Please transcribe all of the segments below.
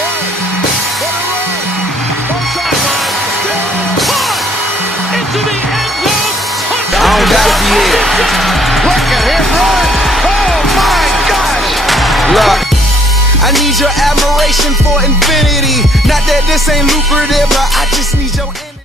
play. What a run. Both sidelines. Still caught into the end zone. Touchdown. I don't gotta be here. Look at him run. Oh, my gosh. Look, I need your admiration for infinity. Not that this ain't lucrative, but I just need your energy.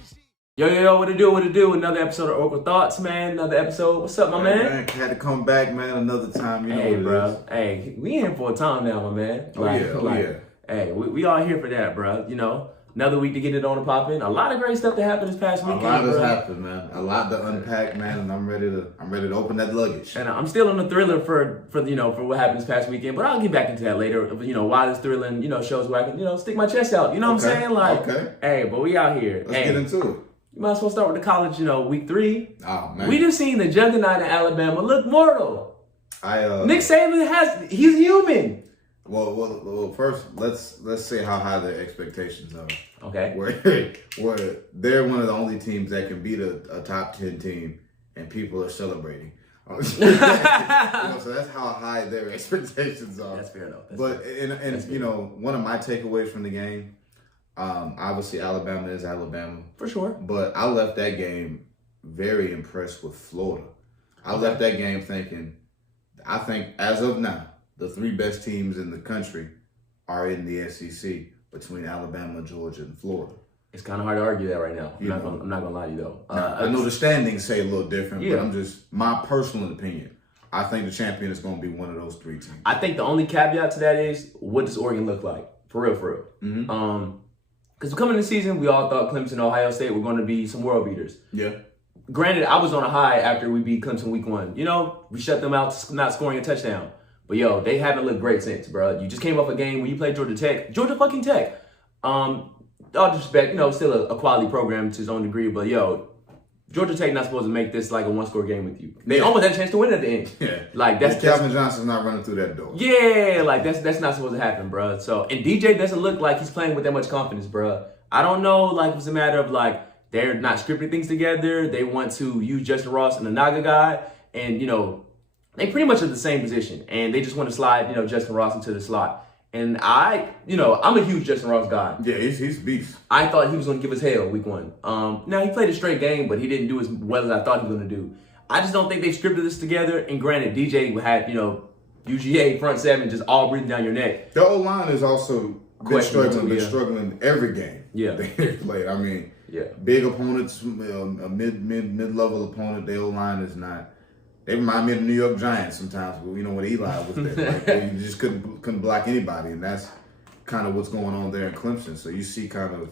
Yo, what it do? Another episode of Oracle Thoughts, man. Another episode. What's up, my man? Had to come back, man, another time. You know Hey, what it bro. is. Hey, we in for a time now, my man. Yeah. Hey, we all here for that, bro. You know, another week to get it on and popping. A lot of great stuff that happened this past weekend. A lot has bro. happened, man. A lot to unpack, man, and I'm ready to open that luggage. And I'm still on the thriller for what happened this past weekend, but I'll get back into that later. You know, why this thrilling, shows where I can, stick my chest out. You know what I'm saying? Like, hey, but we out here. Let's get into it. You might as well start with the college, week 3. Oh, man. We just seen the juggernaut in Alabama look mortal. Nick Saban he's human. Well, first let's say how high their expectations are. Okay. Where they're one of the only teams that can beat a top 10 team, and people are celebrating. So that's how high their expectations are. That's fair enough. One of my takeaways from the game, obviously Alabama is Alabama For sure. but I left that game very impressed with Florida. I left that game thinking, I think as of now, the 3 best teams in the country are in the SEC between Alabama, Georgia, and Florida. It's kind of hard to argue that right now. I'm not gonna lie to you though. I know the standings say a little different, Yeah. but I'm just my personal opinion. I think the champion is going to be one of those 3 teams. I think the only caveat to that is, what does Oregon look like? For real. Mm-hmm. Because coming into the season, we all thought Clemson and Ohio State were going to be some world beaters. Yeah. Granted, I was on a high after we beat Clemson week 1. We shut them out, not scoring a touchdown. But they haven't looked great since, bro. You just came off a game where you played Georgia fucking Tech. All due respect, still a quality program to its own degree, but Georgia Tech not supposed to make this like a 1-score game with you. They almost had a chance to win at the end. Yeah. Like that's Calvin Johnson's not running through that door. Yeah, like that's not supposed to happen, bro. So, and DJ doesn't look like he's playing with that much confidence, bro. I don't know, like, if it's a matter of like they're not scripting things together. They want to use Justin Ross and the Naga guy, and they pretty much are the same position, and they just want to slide Justin Ross into the slot. And I'm a huge Justin Ross guy. Yeah, he's a beast. I thought he was going to give us hell week 1. Now, he played a straight game, but he didn't do as well as I thought he was going to do. I just don't think they scripted this together. And granted, DJ had, UGA front 7 just all breathing down your neck. The O-line is also been Questionable, struggling every game they played. I mean, big opponents, a mid-level opponent, the O-line is not. They remind me of the New York Giants sometimes, when Eli was there. Like, you just couldn't block anybody, and that's kind of what's going on there in Clemson. So you see kind of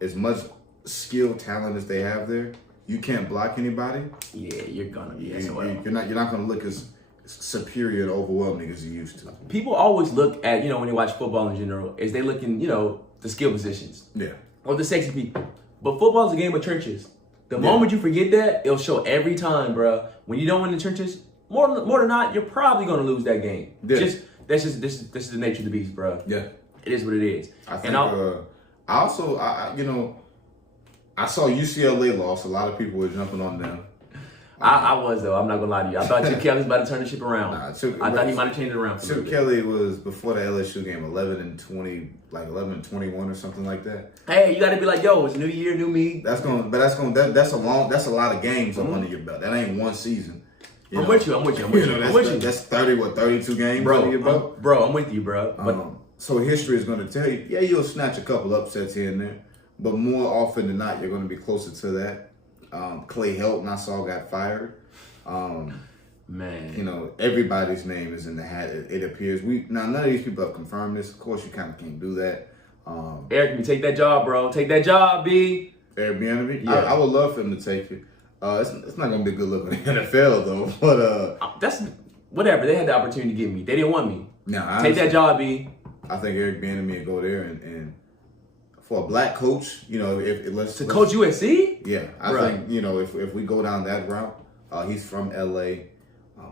as much skill, talent as they have there, you can't block anybody. Yeah, you're gonna be SOL. You're not gonna look as superior and overwhelming as you used to. People always look at, when they watch football in general, is they look in, the skill positions. Yeah. Or the sexy people. But football is a game of trenches. The moment you forget that, it'll show every time, bro. When you don't win the trenches, more than not, you're probably gonna lose that game. Yeah. This is the nature of the beast, bro. Yeah. It is what it is. I think. I saw UCLA lost. A lot of people were jumping on them. I was, though. I'm not gonna lie to you. I thought Chip Kelly was about to turn the ship around. I thought he might have changed it around. Chip Kelly was before the LSU game 11-20, like 11-21 or something like that. Hey, you got to be like, yo, it's a new year, new me. That's a lot of games up under your belt. That ain't one season. I'm with you. That's 32 games under your belt. Bro, I'm with you, bro. But so history is going to tell you, you'll snatch a couple upsets here and there, but more often than not, you're going to be closer to that. Clay Helton, I saw, got fired. Man, everybody's name is in the hat. It appears. None of these people have confirmed this. Of course, you kind of can't do that. Eric, you take that job, bro. Take that job, B. Airbnb. Yeah. I would love for him to take it. It's not gonna be a good look in the NFL though. But that's whatever. They had the opportunity to get me. They didn't want me. Nah, take that job, B. I think Eric Bieniemy would go there and for a black coach, let's coach USC. Yeah, I think if we go down that route, he's from LA.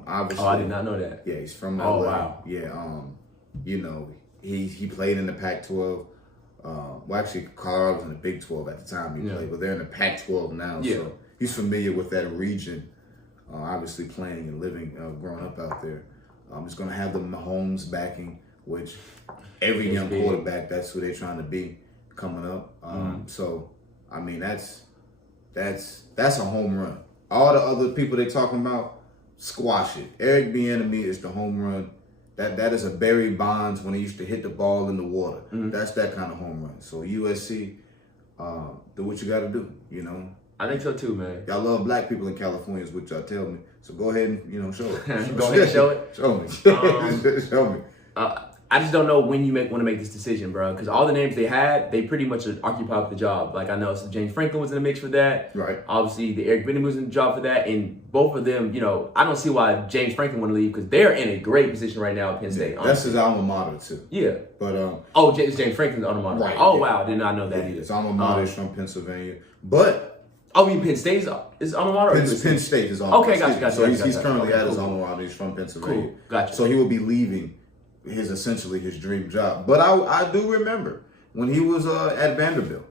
Obviously, I did not know that. Yeah, he's from LA. Oh wow. Yeah, he played in the Pac-12. Well, actually, Colorado was in the Big 12 at the time he played, but they're in the Pac-12 now. Yeah. So he's familiar with that region. Obviously, playing and living, growing up out there. He's going to have the Mahomes backing. which every young quarterback, that's who they're trying to be coming up. So, I mean, that's a home run. All the other people they're talking about, squash it. Eric Bieniemy is the home run. That is a Barry Bonds when he used to hit the ball in the water. That's that kind of home run. So USC, do what you got to do, you know. I think so too, man. Y'all love black people in California is what y'all tell me. So go ahead and, you know, show it. Go ahead and show it? Show me. Show me. I just don't know when you want to make this decision, bro. Because all the names they had, they pretty much occupied the job. Like, I know James Franklin was in the mix for that. Right. Obviously, the Eric Bieniemy was in the job for that. And both of them, you know, I don't see why James Franklin want to leave because they're in a great position right now at Penn State. That's his alma mater, too. Yeah. But it's James Franklin's alma mater. Right. Oh, wow. Did not know that either. His alma mater is from Pennsylvania. But... Oh, you mean Penn State's alma mater? Penn State is alma mater. Okay, gotcha. So he's currently at his alma mater. He's from Pennsylvania. Cool. Gotcha. So he will be leaving essentially his dream job. But I do remember when he was at Vanderbilt,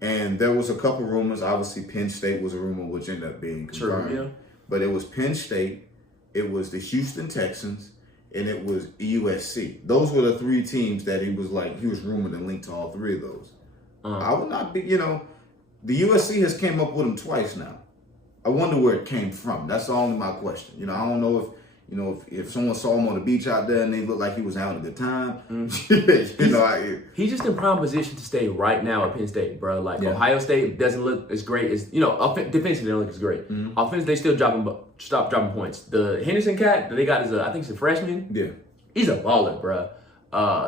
and there was a couple rumors. Obviously, Penn State was a rumor, which ended up being confirmed. True, yeah. But it was Penn State, it was the Houston Texans, and it was USC. Those were the three teams that he was rumored and linked to all three of those. I would not be, you know, the USC has came up with him twice now. I wonder where it came from. That's only my question. You know, I don't know if someone saw him on the beach out there and they looked like he was having a good time. He's just in prime position to stay right now at Penn State, bro. Like, Ohio State doesn't look as great as, you know, defensively they don't look as great. Offense, they still stop dropping points. The Henderson cat that they got I think he's a freshman. Yeah. He's a baller, bro.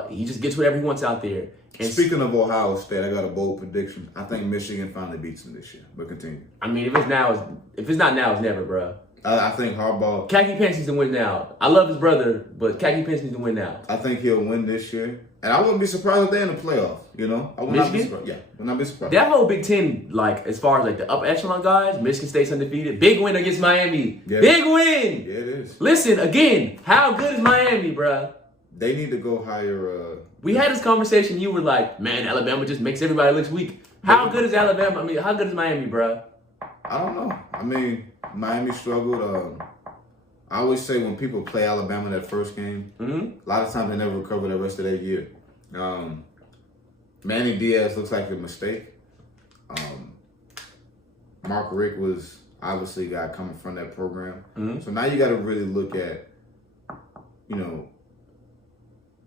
He just gets whatever he wants out there. And speaking of Ohio State, I got a bold prediction. I think Michigan finally beats them this year. But continue. I mean, if it's not now, it's never, bro. I think Harbaugh. Khaki Pants needs to win now. I love his brother, but Khaki Pants needs to win now. I think he'll win this year. And I wouldn't be surprised if they're in the playoff, you know? I would not be surprised. Yeah, would not be surprised. That whole Big Ten, like, as far as, like, the upper echelon guys, Michigan State's undefeated. Big win against Miami. Yeah. Big win! Yeah, it is. Listen, again, how good is Miami, bruh? They need to go hire... We had this conversation. You were like, man, Alabama just makes everybody look weak. How good is Alabama? I mean, how good is Miami, bruh? I don't know. I mean, Miami struggled. I always say when people play Alabama that first game, a lot of times they never recover the rest of their year. Manny Diaz looks like a mistake. Mark Richt was obviously a guy coming from that program. So now you got to really look at, you know,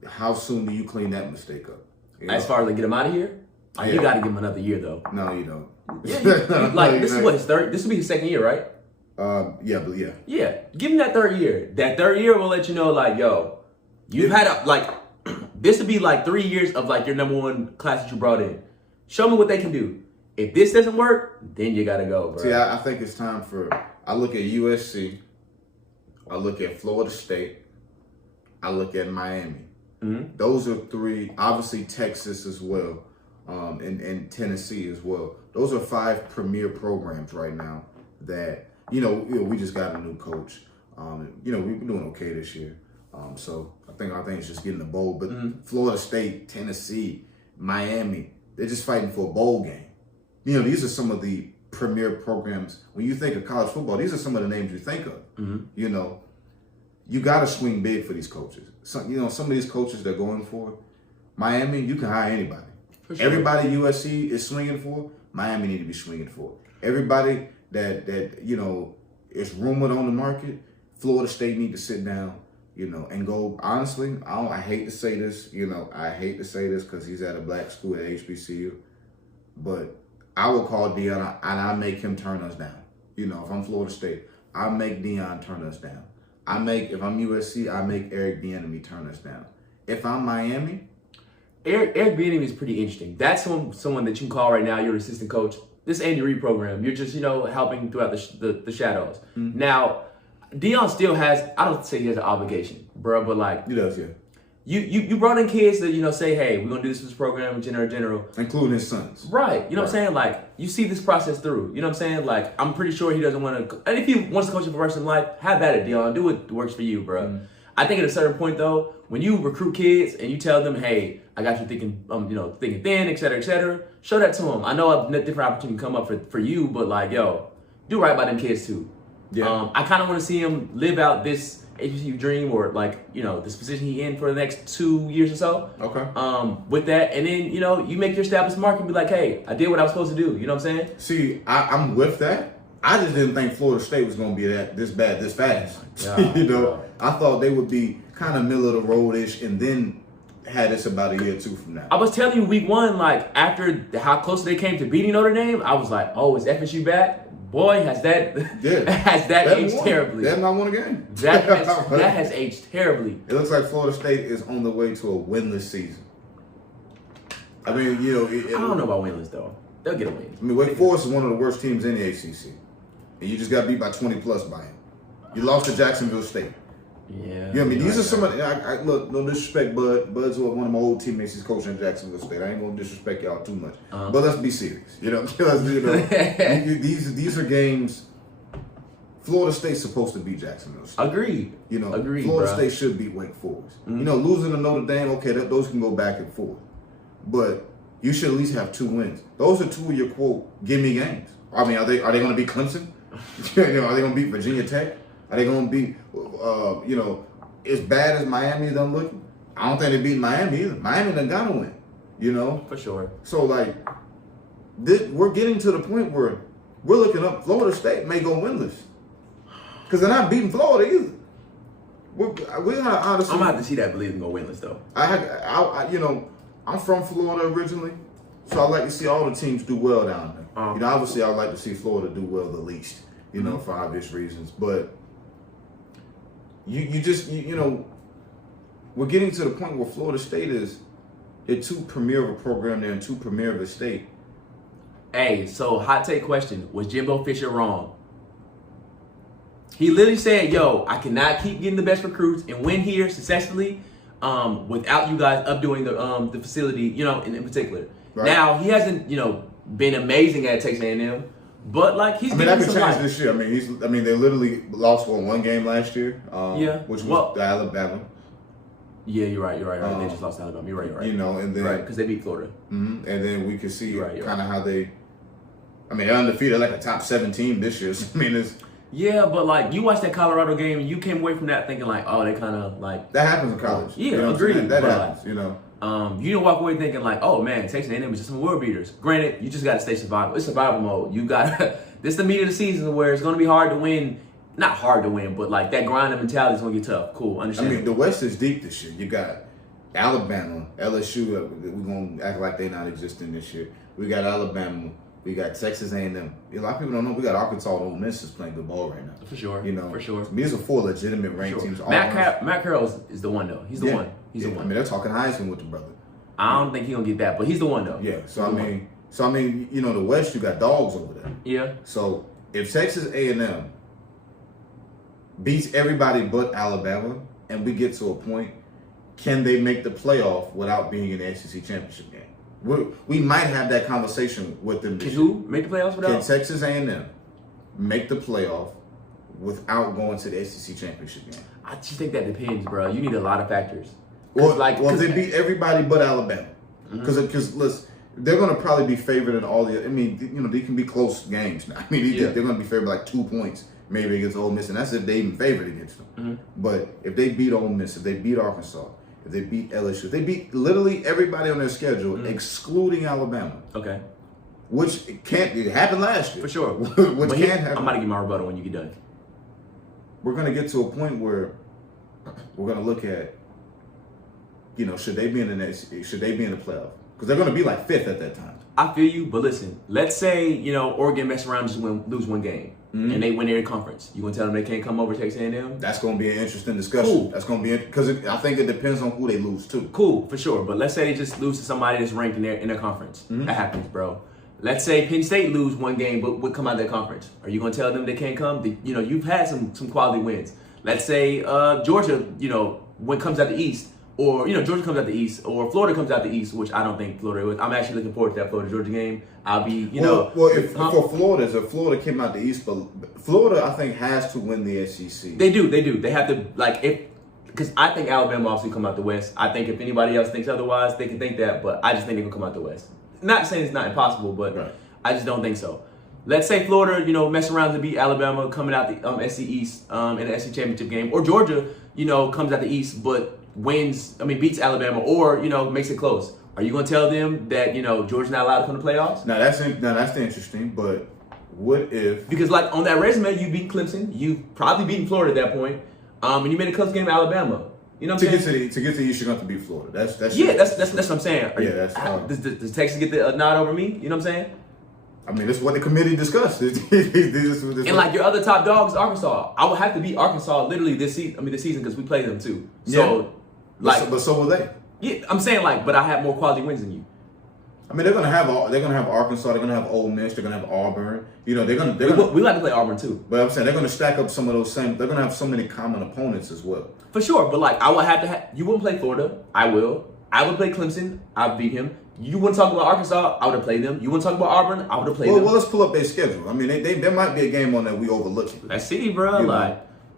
how soon do you clean that mistake up? You know? As far as like get him out of here, you got to give him another year though. No, you don't. Yeah, this is what his third. This will be his second year, right? Yeah. Yeah, give him that third year. That third year will let you know, like, yo, you've had this would be like 3 years of like your number one class that you brought in. Show me what they can do. If this doesn't work, then you gotta go, bro. See, I think it's time for. I look at USC. I look at Florida State. I look at Miami. Those are three. Obviously, Texas as well, and Tennessee as well. Those are 5 premier programs right now that. You know, we just got a new coach. You know, we've been doing okay this year. So I think it's just getting the bowl. But Florida State, Tennessee, Miami, they're just fighting for a bowl game. You know, these are some of the premier programs. When you think of college football, these are some of the names you think of. You know, you got to swing big for these coaches. Some of these coaches they're going for. Miami, you can hire anybody. For sure. Everybody USC is swinging for, Miami need to be swinging for. Everybody that you know is rumored on the market, Florida State need to sit down, you know, and go. Honestly, I hate to say this, you know, because he's at a black school at HBCU, but I will call Deion and I make him turn us down. You know, if I'm Florida State, I make Deion turn us down. If I'm USC, I make Eric Bieniemy turn us down. If I'm Miami, Eric Bieniemy is pretty interesting. That's someone that you can call right now. You're an assistant coach. This Andy Reid program, you're just, you know, helping throughout the shadows. Now, Deion still has, I don't say he has an obligation, bro, but like. He does, yeah. You brought in kids that, you know, say, hey, we're going to do this program, general. Including his sons. Right. You know what I'm saying? Like, you see this process through. You know what I'm saying? Like, I'm pretty sure he doesn't want to. And if he wants to coach you for the rest of his life, have at it, Deion. Do what works for you, bro. I think at a certain point, though, when you recruit kids and you tell them, hey, I got you thinking, thinking thin, et cetera, show that to them. I know a different opportunity come up for you, but like, yo, do right by them kids too. Yeah. I kind of want to see him live out this HBCU dream, or like, this position he in for the next 2 years or so. Okay. With that, and then you make your established mark and be like, hey, I did what I was supposed to do. You know what I'm saying? See, I'm with that. I just didn't think Florida State was going to be this bad this fast. Yeah, I thought they would be kind of middle of the road-ish, and then had this about a year or two from now. I was telling you week 1, like after how close they came to beating Notre Dame, I was like, oh, is FSU back? Boy, has that aged terribly. They have not won a game. That has aged terribly. It looks like Florida State is on the way to a winless season. I mean, I don't know about winless though. They'll get a win. I mean, Wake Forest is one of the worst teams in the ACC, and you just got beat by 20 plus by him. You lost to Jacksonville State. Yeah. These are some of the, look, no disrespect, Bud. Bud's one of my old teammates. He's coaching at Jacksonville State. I ain't gonna disrespect y'all too much, but let's be serious. These are games. Florida State's supposed to beat Jacksonville State. Agreed. Agreed. Florida State should beat Wake Forest. Mm-hmm. Losing to Notre Dame, okay, those can go back and forth, but you should at least have 2 wins. Those are 2 of your quote gimme games. I mean, are they going to beat Clemson? Are they going to beat Virginia Tech? Are they going to beat, as bad as Miami done looking? I don't think they beat Miami either. Miami done got to win, For sure. So, we're getting to the point where we're looking up. Florida State may go winless because they're not beating Florida either. We're going to honestly. I'm going to have to see that believe and go winless, though. I'm from Florida originally, so I like to see all the teams do well down there. Obviously, I like to see Florida do well the least, for obvious reasons. But we're getting to the point where Florida State they're too premier of a program there and too premier of a state. Hey, so hot take question: was Jimbo Fisher wrong? He literally said, "Yo, I cannot keep getting the best recruits and win here successfully." Without you guys updoing the facility, in particular. Right. Now he hasn't, been amazing at Texas A&M, but he's. That could change this year. They literally lost 1 game last year. Which was Alabama. Yeah, you're right. They just lost to Alabama. You're right. And then because they beat Florida. Mm-hmm. And then we could see kind of how they. They're undefeated, like a top 7 team this year. So, it's. Yeah, but you watched that Colorado game and you came away from that thinking oh, they kind of that happens in college. Yeah, agreed. That happens. You didn't walk away thinking oh man, Texas A&M is just some world beaters. Granted, you just got to stay survival. It's survival mode. You got this is the meat of the season where it's going to be hard to win. Not hard to win, but that grinding mentality is going to get tough. Cool, understand. The West is deep this year. You got Alabama, LSU. We're going to act like they're not existing this year. We got Alabama. We got Texas A&M. A lot of people don't know we got Arkansas and Ole Miss is playing good ball right now. For sure. For sure. These are 4 legitimate ranked teams. Matt Carroll is the one though. He's the one. He's the one. They're talking Heisman with the brother. I don't think he's gonna get that, but he's the one though. Yeah. The West, you got dogs over there. Yeah. So if Texas A&M beats everybody but Alabama, and we get to a point, can they make the playoff without being in the SEC championship game? We might have that conversation with them. Can who make the playoffs without? Can Texas A&M make the playoff without going to the SEC championship game? I just think that depends, bro. You need a lot of factors. Well, they beat everybody but Alabama. Because they're going to probably be favored in all the. They can be close games now. They're going to be favored by 2 points maybe against Ole Miss, and that's if they even favored against them. Mm-hmm. But if they beat Ole Miss, if they beat Arkansas, if they beat LSU, if they beat literally everybody on their schedule, excluding Alabama. Okay. Which it happened last year. For sure. Which can't happen. I'm about to get my rebuttal when you get done. We're going to get to a point where we're going to look at, should they be in the playoff? Because they're going to be 5th at that time. I feel you, but listen, let's say, Oregon mess around and just lose 1 game, and they win their conference. You going to tell them they can't come over to Texas A&M? That's going to be an interesting discussion. Cool. That's going to be, because I think it depends on who they lose to. Cool, for sure. But let's say they just lose to somebody that's ranked in their conference. Mm-hmm. That happens, bro. Let's say Penn State lose 1 game but would come out of their conference. Are you going to tell them they can't come? You've had some quality wins. Let's say Georgia, comes out the East. Or, Georgia comes out the East, or Florida comes out the East, which I don't think Florida would. I'm actually looking forward to that Florida-Georgia game. I'll be, for Florida, if Florida came out the East, but Florida, I think, has to win the SEC. They do. They have to, because I think Alabama obviously come out the West. I think if anybody else thinks otherwise, they can think that, but I just think they can come out the West. Not saying it's not impossible, but right. I just don't think so. let's say Florida, mess around to beat Alabama coming out the SC East in the SC championship game, or Georgia, comes out the East but beats Alabama, or makes it close. Are you going to tell them that Georgia's not allowed to come to playoffs? Now that's interesting. But what if? Because like on that resume, you beat Clemson, you probably beaten Florida at that point, and you made a close game to Alabama. You know what I'm saying? To get to East, you're going to beat Florida. That's what I'm saying. Does Texas get the nod over me? You know what I'm saying? I mean, this is what the committee discussed. And like your other top dogs, Arkansas, I would have to beat Arkansas literally this season because we played them too. So, but so will they. Yeah, I'm saying but I have more quality wins than you. I mean, they're gonna have Arkansas, they're gonna have Ole Miss, they're gonna have Auburn. We like to play Auburn too. But I'm saying they're gonna stack up some of those same. They're gonna have so many common opponents as well. For sure, but I would have to. You wouldn't play Florida. I will. I would play Clemson. I'd beat him. You wouldn't talk about Arkansas. I would have played them. You wouldn't talk about Auburn. I would have played them. Well, let's pull up their schedule. I mean, there might be a game on that we overlooked. Let's see, bro.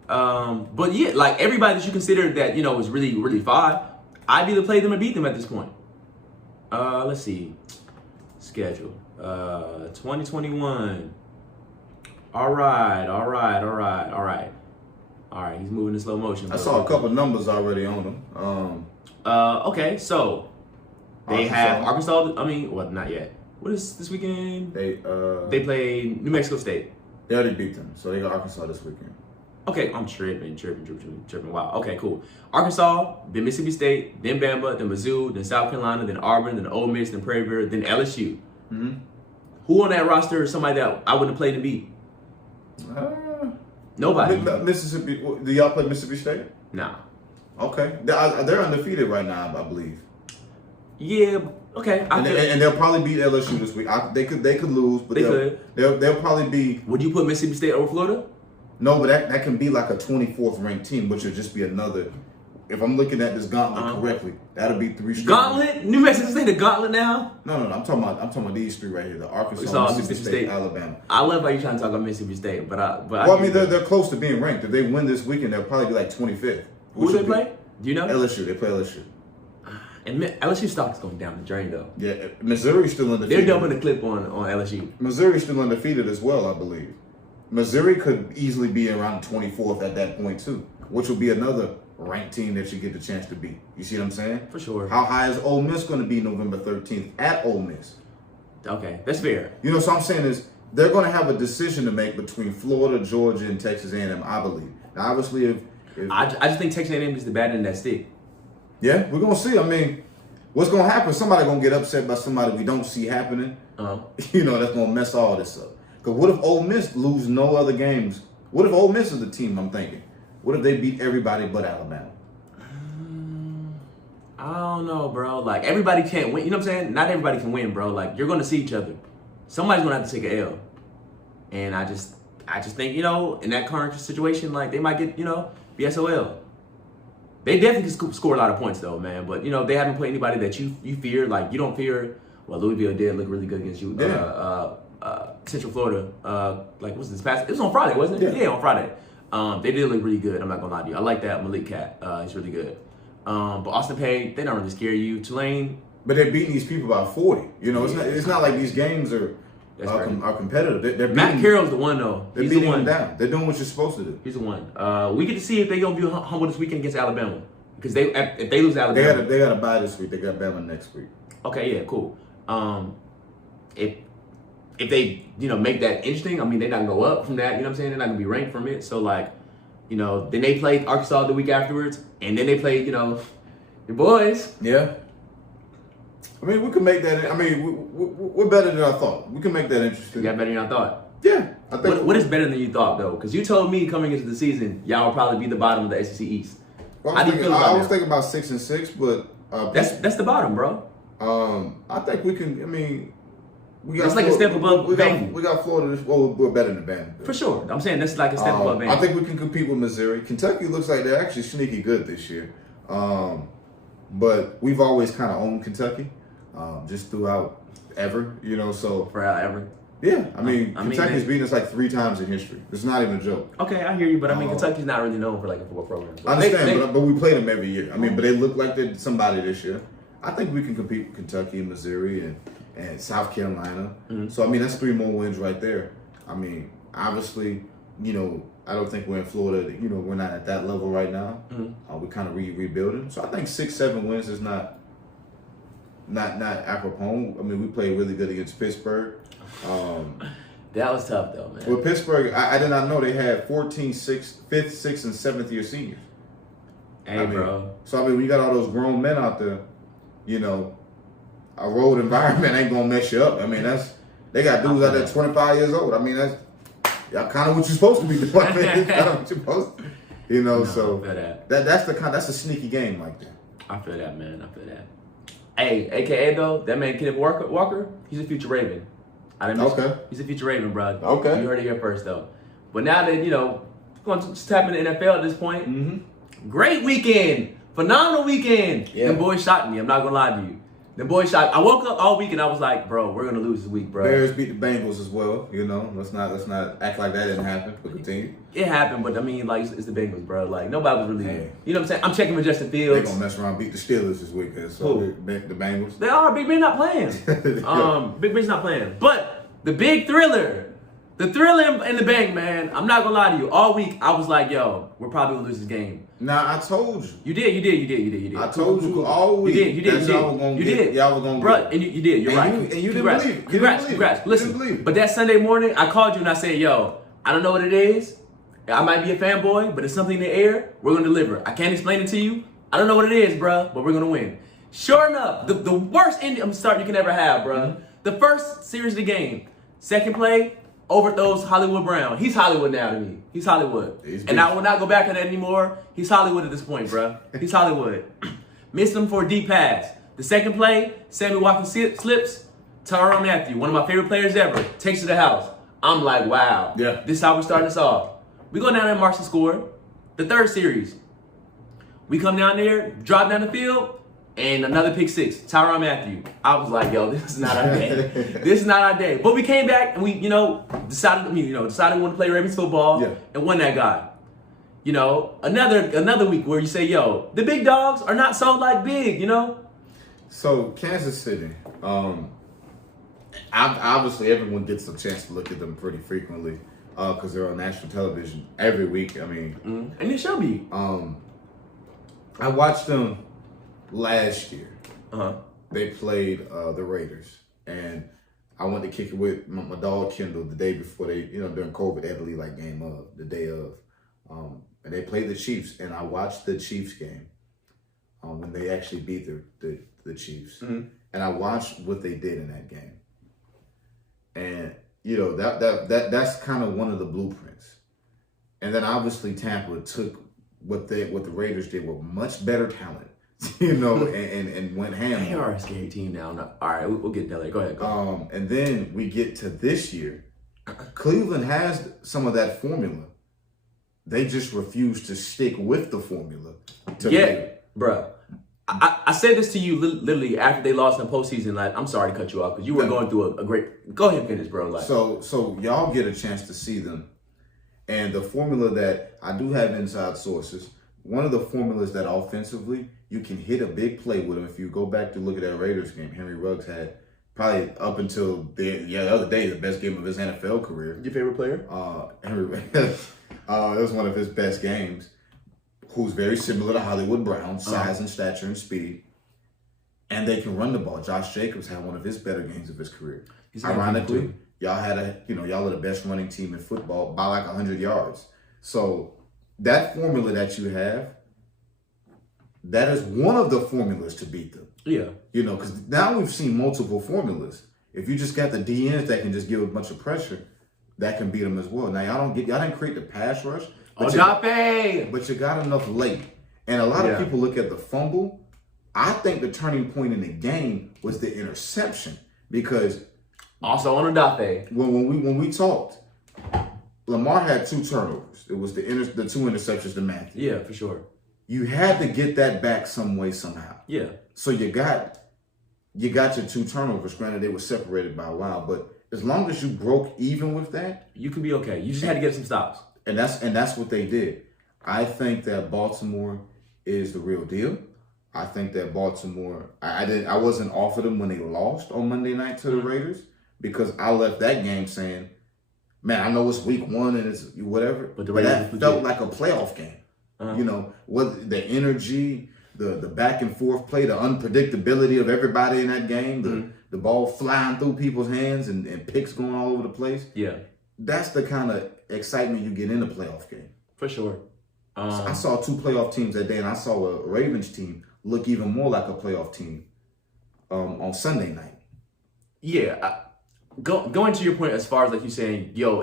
But yeah, everybody that you consider that is really really fine, I'd either play them or beat them at this point. Let's see. Schedule. 2021. All right. He's moving in slow motion. I saw a couple numbers already on them. Okay, so they have Arkansas. Not yet. What is this weekend? They play New Mexico State. They already beat them, so they got Arkansas this weekend. Okay, I'm tripping. Wow. Okay, cool. Arkansas, then Mississippi State, then Bama, then Mizzou, then South Carolina, then Auburn, then Ole Miss, then Prairie View, then LSU. Mm-hmm. Who on that roster is somebody that I wouldn't have played to beat? Nobody. Mississippi. Do y'all play Mississippi State? Nah. Okay, they're undefeated right now, I believe. Yeah. Okay. And they'll probably beat LSU this week. They could lose, but they'll probably be. Would you put Mississippi State over Florida? No, but that can be like a 24th ranked team, which would just be another. If I'm looking at this gauntlet correctly, that'll be 3 straight. Gauntlet? New Mexico State, the gauntlet now? No. I'm talking about these 3 right here: the Arkansas, Mississippi State, Alabama. I love how you're trying to talk about Mississippi State, but they're close to being ranked. If they win this weekend, they'll probably be like 25th. Who do they play? Do you know? LSU. They play LSU. And LSU stock's going down the drain, though. Yeah, Missouri's still undefeated. They're dumping the clip on LSU. Missouri's still undefeated as well, I believe. Missouri could easily be around 24th at that point, too, which will be another ranked team that you get the chance to beat. You see what I'm saying? For sure. How high is Ole Miss going to be November 13th at Ole Miss? Okay, that's fair. So I'm saying is they're going to have a decision to make between Florida, Georgia, and Texas A&M, I believe. Now, obviously, if I just think Texas A&M is the bad end of that stick. Yeah, we're going to see. I mean, what's going to happen? Somebody going to get upset by somebody we don't see happening. Uh-huh. That's going to mess all this up. Because what if Ole Miss lose no other games? What if Ole Miss is the team I'm thinking? What if they beat everybody but Alabama? I don't know, bro. Everybody can't win. You know what I'm saying? Not everybody can win, bro. You're going to see each other. Somebody's going to have to take an L. And I just think, in that current situation, they might get, BSOL. They definitely can score a lot of points, though, man. But, they haven't played anybody that you fear. You don't fear. Well, Louisville did look really good against you. Yeah. Central Florida. What's this past? It was on Friday, wasn't it? Yeah, on Friday. They did look really good. I'm not gonna lie to you. I like that Malik Cat. He's really good. But Austin Peay, they don't really scare you. Tulane, but they're beating these people by 40. It's not like these games are competitive. They're Matt Carroll's the one though. He's beating them down. They're doing what you're supposed to do. He's the one. We get to see if they're gonna be humble this weekend against Alabama because if they lose Alabama, they got to bye this week. They got Bama next week. Okay, yeah, cool. If they, make that interesting, they're not gonna go up from that, you know what I'm saying? They're not gonna be ranked from it. So then they played Arkansas the week afterwards, and then they played, your boys. Yeah. We can make that. We're better than I thought. We can make that interesting. You got better than I thought. Yeah, I think. What is better than you thought though? Because you told me coming into the season, y'all will probably be the bottom of the SEC East. Well, I was thinking about 6 and 6, but that's the bottom, bro. I think we can. We got it's like a step above Bama. We got Florida. Well, we're better than Bama. For sure. I'm saying that's like a step above Bama. I think we can compete with Missouri. Kentucky looks like they're actually sneaky good this year. But we've always kind of owned Kentucky, just throughout ever, so. Throughout ever. Yeah. Kentucky's beaten us 3 times in history. It's not even a joke. Okay, I hear you, but Kentucky's not really known for a football program. I understand, but we play them every year. But they look like they're somebody this year. I think we can compete with Kentucky and Missouri and South Carolina. Mm-hmm. So, that's 3 more wins right there. I mean, obviously, I don't think we're in Florida. We're not at that level right now. We're kind of rebuilding. So I think 6-7 wins is not apropos. I mean, we played really good against Pittsburgh. That was tough, though, man. Well, Pittsburgh, I did not know they had 14 5th, 6th, and 7th year seniors. Hey, bro. So, we got all those grown men out there. A road environment ain't going to mess you up. I mean, they got dudes out there 25 years old. I mean, that's kind of what you're supposed to be doing. That's kind of what you're supposed to. So that's a sneaky game like that. I feel that, man. I feel that. Hey, AKA, though, that man, Kenneth Walker, he's a future Raven. I didn't mention he's a future Raven, bro. Okay. You heard it here first, though. But now that, going to tap in the NFL at this point, great weekend. Phenomenal weekend. Yeah. Them boys shocked me. I'm not going to lie to you. Them boys shocked. I woke up all week and I was like, bro, we're going to lose this week, bro. Bears beat the Bengals as well. Let's not act like that didn't happen. But continue. It happened, but I mean, like, it's the Bengals, bro. Like, nobody was really, you know what I'm saying? I'm checking with Justin Fields. They're going to mess around and beat the Steelers this weekend. So the Bengals. They are. Big Ben's not playing. Big Ben's not playing. But the big thriller, the thrill in the bank, man. I'm not going to lie to you. All week, I was like, yo, we're probably going to lose this game. Nah, I told you. You did. I told you all week. You did. Y'all were going to get. Bro, and you did. You're right. And you didn't believe it. Congrats. Listen, but that Sunday morning, I called you and I said, yo, I don't know what it is. I might be a fanboy, but it's something in the air. We're going to deliver. I can't explain it to you. I don't know what it is, bro, but we're going to win. Sure enough, the worst start you can ever have, bro. The first series of the game, second play, overthrows Hollywood Brown. He's Hollywood now to me. He's Hollywood. And I will not go back to that anymore. He's Hollywood at this point, bro. He's Hollywood. Missed him for a deep pass. The second play, Sammy Watkins slips. Tyrann Mathieu, one of my favorite players ever, takes to the house. I'm like, wow. Yeah. This is how we start this off. We go down there and march the score. The third series. We come down there, drive down the field, and another pick six, Tyrann Mathieu. I was like, yo, this is not our day. This is not our day. But we came back and we, decided we want to play Ravens football and won that guy. Another week where you say, yo, the big dogs are not so big, So Kansas City, obviously everyone gets a chance to look at them pretty frequently because they're on national television every week. I mean, and it should be. I watched them last year. They played the Raiders, and I went to kick it with my dog Kendall the day before they, during COVID, they had to leave game of, the day of. And they played the Chiefs, and I watched the Chiefs game when they actually beat the Chiefs. And I watched what they did in that game. And, that's kind of one of the blueprints. And then obviously Tampa took what the Raiders did with much better talent. And went ham. They are a scary team now. No, all right, we'll get there later. Go ahead. And then we get to this year. Cleveland has some of that formula. They just refuse to stick with the formula. Bro. I said this to you literally after they lost in the postseason. I'm sorry to cut you off because you were going through a great. Go ahead and finish, bro. So y'all get a chance to see them, and the formula that I do have inside sources. One of the formulas that offensively you can hit a big play with them. If you go back to look at that Raiders game, Henry Ruggs had probably up until the other day the best game of his NFL career. Your favorite player? Henry. It was one of his best games. Who's very similar to Hollywood Brown, size and stature and speed, and they can run the ball. Josh Jacobs had one of his better games of his career. Ironically, y'all are the best running team in football by 100 yards. So that formula that you have, that is one of the formulas to beat them. Yeah. Because now we've seen multiple formulas. If you just got the DNs that can just give a bunch of pressure, that can beat them as well. Now y'all didn't create the pass rush. But you got enough late. And a lot of people look at the fumble. I think the turning point in the game was the interception. Because also on Adafe. When we talked, Lamar had 2 turnovers. It was the 2 interceptions to Matthew. Yeah, for sure. You had to get that back some way, somehow. Yeah. So you got your 2 turnovers. Granted, they were separated by a while, but as long as you broke even with that, you can be okay. You just had to get some stops. And that's what they did. I think that Baltimore is the real deal. I think that Baltimore, I wasn't off of them when they lost on Monday night to the Raiders because I left that game saying man, I know it's week 1 and it's whatever, but that felt like a playoff game. You know, what the energy, the back and forth play, the unpredictability of everybody in that game, the ball flying through people's hands and picks going all over the place. Yeah. That's the kind of excitement you get in a playoff game. For sure. I saw 2 playoff teams that day, and I saw a Ravens team look even more like a playoff team on Sunday night. Yeah. Going to your point as far as like you saying, yo,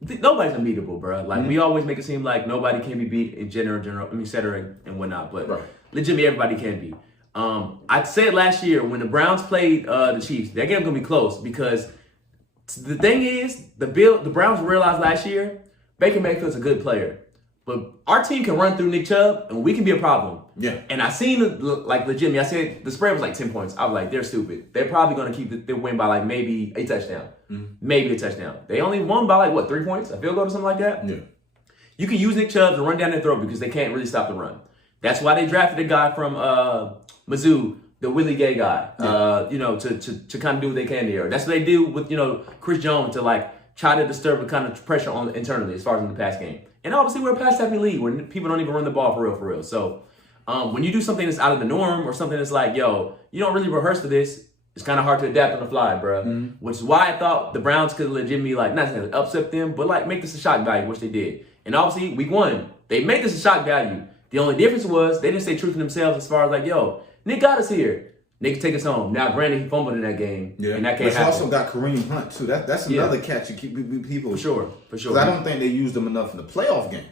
nobody's unbeatable, bro. Like we always make it seem like nobody can be beat in general, et cetera, and whatnot. But legitimately, everybody can be. I said last year when the Browns played the Chiefs, that game's gonna be close because the thing is, the Browns realized last year Baker Mayfield's a good player, but our team can run through Nick Chubb and we can be a problem. Yeah. And I seen like legitimately, I said the spread was like 10 points. I was like, they're stupid. They're probably gonna keep the win by like maybe a touchdown, maybe a touchdown. They only won by like what 3 points, a field goal or something like that. Yeah. You can use Nick Chubb to run down their throat because they can't really stop the run. That's why they drafted a guy from Mizzou, the Willie Gay guy, to kind of do what they can there. That's what they do with, Chris Jones to like try to disturb the kind of pressure on internally as far as in the pass game. And obviously we're a pass-happy league where people don't even run the ball for real. So when you do something that's out of the norm or something that's like, yo, you don't really rehearse for this, it's kind of hard to adapt on the fly, bro. Which is why I thought the Browns could legitimately like, not necessarily upset them, but like make this a shock value, which they did. And obviously week 1, they made this a shock value. The only difference was they didn't stay true to themselves as far as like, yo, Nick got us here. Nick take us home. Now, granted, he fumbled in that game. Yeah. And that can't happen. Also got Kareem Hunt, too. That's another catch you keep people. For sure. Because I don't think they used him enough in the playoff game.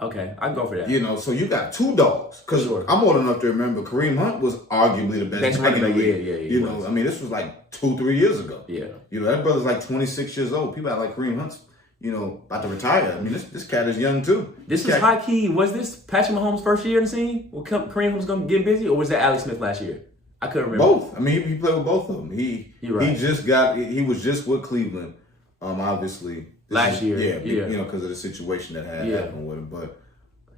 Okay, I can go for that. So you got 2 dogs. Because I'm old enough to remember Kareem Hunt was arguably the best back in the league. Yeah. I mean, this was like 2-3 years ago. Yeah. That brother's like 26 years old. People are like Kareem Hunt's, about to retire. I mean, this cat is young, too. This is high key. Was this Patrick Mahomes' first year in the scene? Well, Kareem was going to get busy? Or was that Alex Smith last year? I couldn't remember. Both. I mean, he played with both of them. He was just with Cleveland, obviously. Last year. Yeah. Because of the situation that had happened with him. But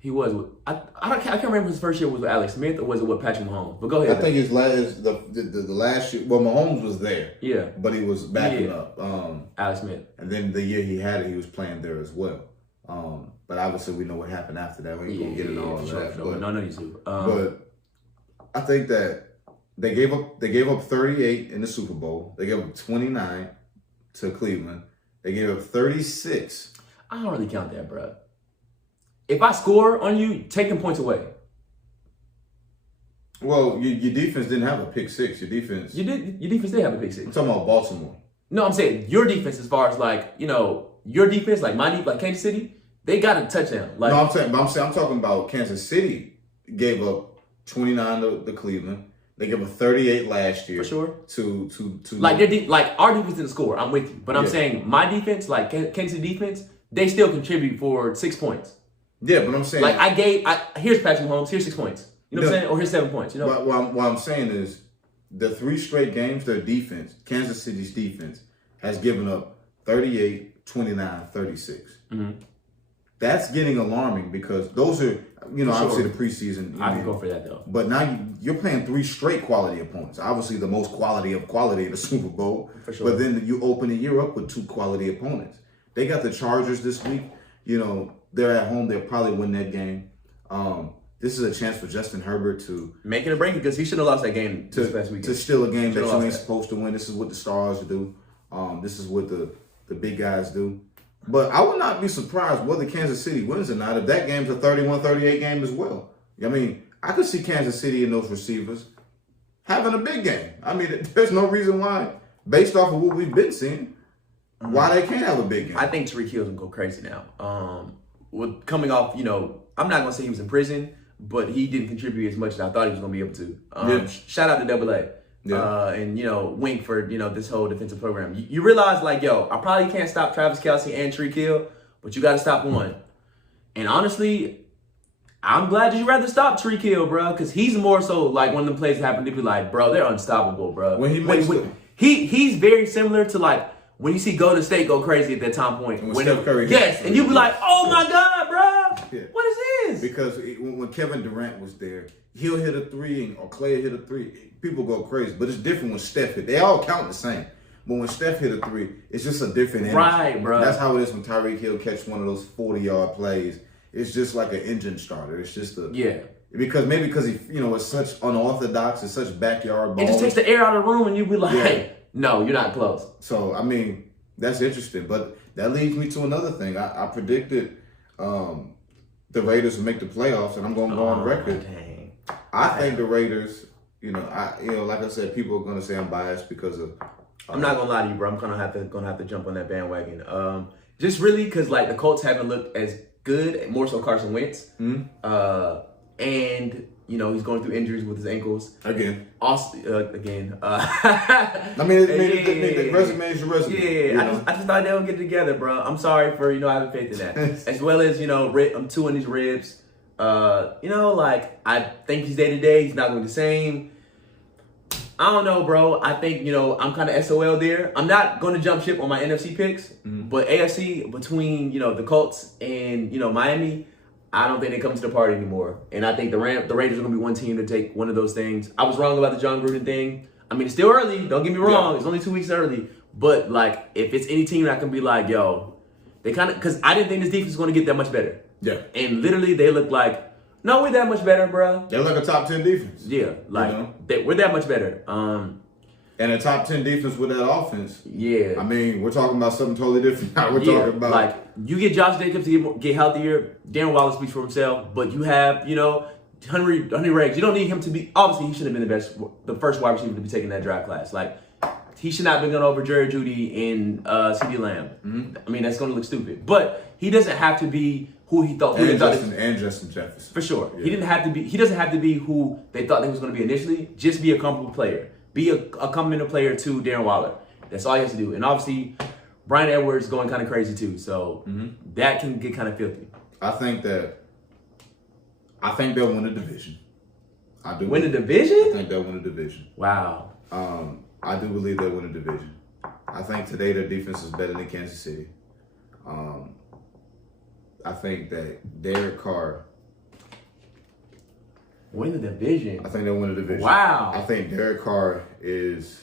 he was with, I can't remember his first year was with Alex Smith or was it with Patrick Mahomes? But go ahead. I think his last, the last year, well, Mahomes was there. Yeah. But he was backing up. Alex Smith. And then the year he had it, he was playing there as well. But obviously we know what happened after that. We ain't going to get into all of that. Sure. But, no, you do. But I think that they gave up 38 in the Super Bowl. They gave up 29 to Cleveland. They gave up 36. I don't really count that, bro. If I score on you, take them points away. Well, your defense didn't have a pick 6. Your defense did have a pick 6. I'm talking about Baltimore. No, I'm saying your defense as far as like, your defense, like my defense, like Kansas City, they got a touchdown. Like, no, I'm talking about Kansas City gave up 29 to Cleveland. They gave up 38 last year. For sure. To like our defense didn't score. I'm with you, but I'm saying my defense, like Kansas City defense, they still contribute for 6 points. Yeah, but I'm saying like here's Patrick Mahomes, here's 6 points. You know what I'm saying? Or here's 7 points. What I'm saying is the 3 straight games, their defense, Kansas City's defense, has given up 38, 29, 36. Mm-hmm. That's getting alarming because those are, obviously the preseason. I can go for that though. But now you're playing 3 straight quality opponents. Obviously, the most quality of quality in the Super Bowl. For sure. But then you open the year up with 2 quality opponents. They got the Chargers this week. They're at home. They'll probably win that game. This is a chance for Justin Herbert to make it a break because he should have lost that game this past weekend. To steal a game that you ain't supposed to win. This is what the stars do. This is what the big guys do. But I would not be surprised whether Kansas City wins or not if that game's a 31-38 game as well. I mean, I could see Kansas City and those receivers having a big game. I mean, there's no reason why, based off of what we've been seeing, why they can't have a big game. I think Tyreek Hill's going to go crazy now. With coming off, I'm not going to say he was in prison, but he didn't contribute as much as I thought he was going to be able to. Shout out to AA. Yeah. And, Wink for, this whole defensive program. You realize, like, I probably can't stop Travis Kelce and Tyreek Hill, but you got to stop one. And honestly, I'm glad you rather stop Tyreek Hill, bro, because he's more so like one of them plays that happen to be like, bro, they're unstoppable, bro. He's very similar to, like, when you see Golden State go crazy at that time point. When Steph Curry and you be like, oh, my God, bro. Yeah. What is this? Because when Kevin Durant was there, he'll hit a 3 or Clay hit a 3. People go crazy. But it's different when Steph hit. They all count the same. But when Steph hit a three, it's just a different energy. Right, bro. That's how it is when Tyreek Hill catch one of those 40-yard plays. It's just like an engine starter. It's just because he, it's such unorthodox, it's such backyard ball. It just takes the air out of the room, and you be like, hey, no, you're not close. So I mean, that's interesting. But that leads me to another thing. I predicted the Raiders would make the playoffs, and I'm going to go on record. Dang. I think the Raiders. Like I said, people are gonna say I'm biased because of. I'm not gonna lie to you, bro. I'm gonna have to jump on that bandwagon. Just really because like the Colts haven't looked as good, more so Carson Wentz. Mm-hmm. And he's going through injuries with his ankles again. Again. I mean, the resume is your resume. Yeah. I just thought they would get it together, bro. I'm sorry for having faith in that. As well as I'm 2 in these ribs. I think he's day to day. He's not going to be the same. I don't know, bro. I think, I'm kind of SOL there. I'm not going to jump ship on my NFC picks, but AFC between, the Colts and, Miami, I don't think they come to the party anymore. And I think the Raiders are going to be one team to take one of those things. I was wrong about the John Gruden thing. I mean, it's still early. Don't get me wrong. Yeah. It's only 2 weeks early. But, if it's any team that can be like, yo, they kind of, because I didn't think this defense was going to get that much better. Yeah. And literally, they look like, no, we're that much better, bro. They're like a top 10 defense. Yeah, we're that much better. And a top 10 defense with that offense. Yeah. I mean, we're talking about something totally different. We're talking about you get Josh Jacobs to get healthier. Darren Waller speaks for himself, but you have Henry Ruggs. You don't need him to be. Obviously, he should have been the first wide receiver to be taking that draft class. He should not have been going over Jerry Jeudy and CeeDee Lamb. Mm-hmm. I mean, that's going to look stupid, but he doesn't have to be who he thought. And Justin Jefferson. For sure. Yeah. He doesn't have to be who they thought he was going to be initially. Just be a comfortable player. Be a complementary player to Darren Waller. That's all he has to do. And obviously, Brian Edwards is going kind of crazy too. So that can get kind of filthy. I think they'll win the division. I do. Win the division? I think they'll win the division. Wow. I do believe they'll win the division. I think today their defense is better than Kansas City. I think that Derek Carr win the division. I think they'll win the division. Wow. I think Derek Carr is.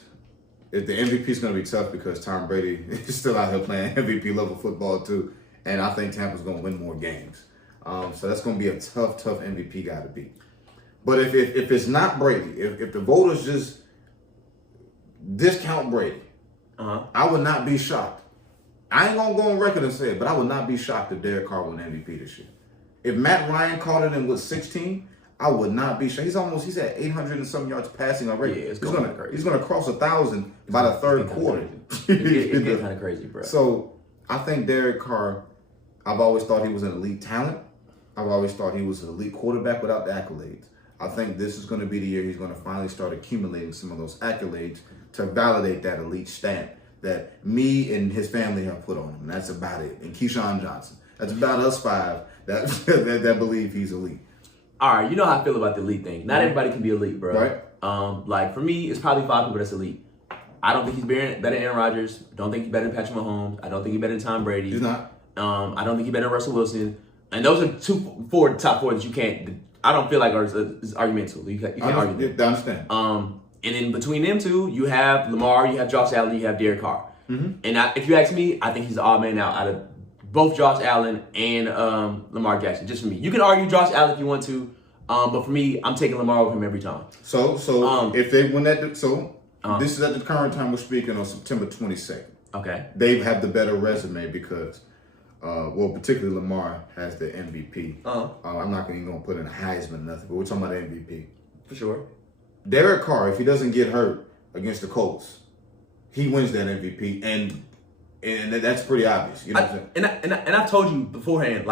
If the MVP is going to be tough because Tom Brady is still out here playing MVP level football too, and I think Tampa's going to win more games. So that's going to be a tough MVP guy to beat. But if it's not Brady, if the voters just discount Brady, I would not be shocked. I ain't gonna go on record and say it, but I would not be shocked if Derek Carr won MVP this year. If Matt Ryan caught it in 16, I would not be shocked. He's at 800 and some yards passing already. Yeah, he's gonna cross 1,000 by the third quarter. It's getting kind of crazy, bro. So I think Derek Carr. I've always thought he was an elite talent. I've always thought he was an elite quarterback without the accolades. I think this is going to be the year he's going to finally start accumulating some of those accolades to validate that elite stamp that me and his family have put on him. And that's about it. And Keyshawn Johnson. That's about us 5 that believe he's elite. All right, you know how I feel about the elite thing. Not everybody can be elite, bro. Right. For me, it's probably 5 people that's elite. I don't think he's better than Aaron Rodgers. Don't think he's better than Patrick Mahomes. I don't think he's better than Tom Brady. He's not. I don't think he's better than Russell Wilson. And those are top 4 that you can't. I don't feel like is argumental. You can't argue that. I understand. And then between them two, you have Lamar, you have Josh Allen, you have Derek Carr. Mm-hmm. And if you ask me, I think he's the odd man out of both Josh Allen and Lamar Jackson. Just for me, you can argue Josh Allen if you want to, but for me, I'm taking Lamar over him every time. So if they win that, this is at the current time we're speaking on September 22nd. Okay, they have the better resume because. Particularly Lamar has the MVP. I'm not even going to put in a Heisman or nothing, but we're talking about the MVP. For sure. Derek Carr, if he doesn't get hurt against the Colts, he wins that MVP, and that's pretty obvious. You know what I'm saying? And I told you beforehand,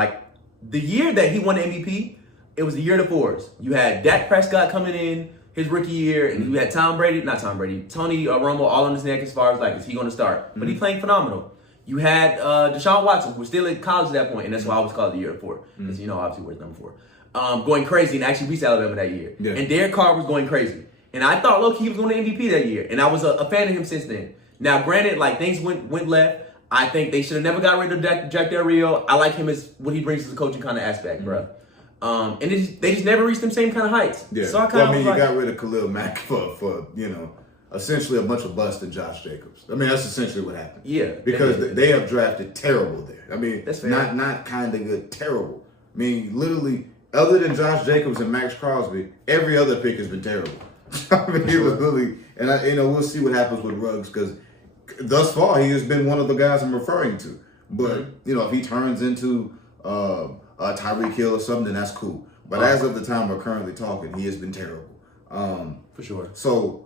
the year that he won the MVP, it was the year of the 4s. You had Dak Prescott coming in his rookie year, and you had Tony Romo all on his neck as far as is he going to start? But he playing phenomenal. You had Deshaun Watson, who was still in college at that point, and that's why I always call it the year of 4. Because, obviously, where's number 4? Going crazy and actually beats Alabama that year. Yeah. And Derek Carr was going crazy. And I thought, look, he was going to MVP that year. And I was a fan of him since then. Now, granted, things went left. I think they should have never got rid of Jack Del Rio. I like him as what he brings to the coaching kind of aspect, bro. And they just never reached them same kind of heights. Yeah. So you got rid of Khalil Mack for a essentially a bunch of busts in Josh Jacobs. I mean, that's essentially what happened. Yeah. Because they have drafted terrible there. I mean, that's fair. not kind of good, terrible. I mean, literally, other than Josh Jacobs and Max Crosby, every other pick has been terrible. I mean, it was really, and we'll see what happens with Ruggs because thus far he has been one of the guys I'm referring to. But if he turns into Tyreek Hill or something, then that's cool. But as of the time we're currently talking, he has been terrible. For sure. So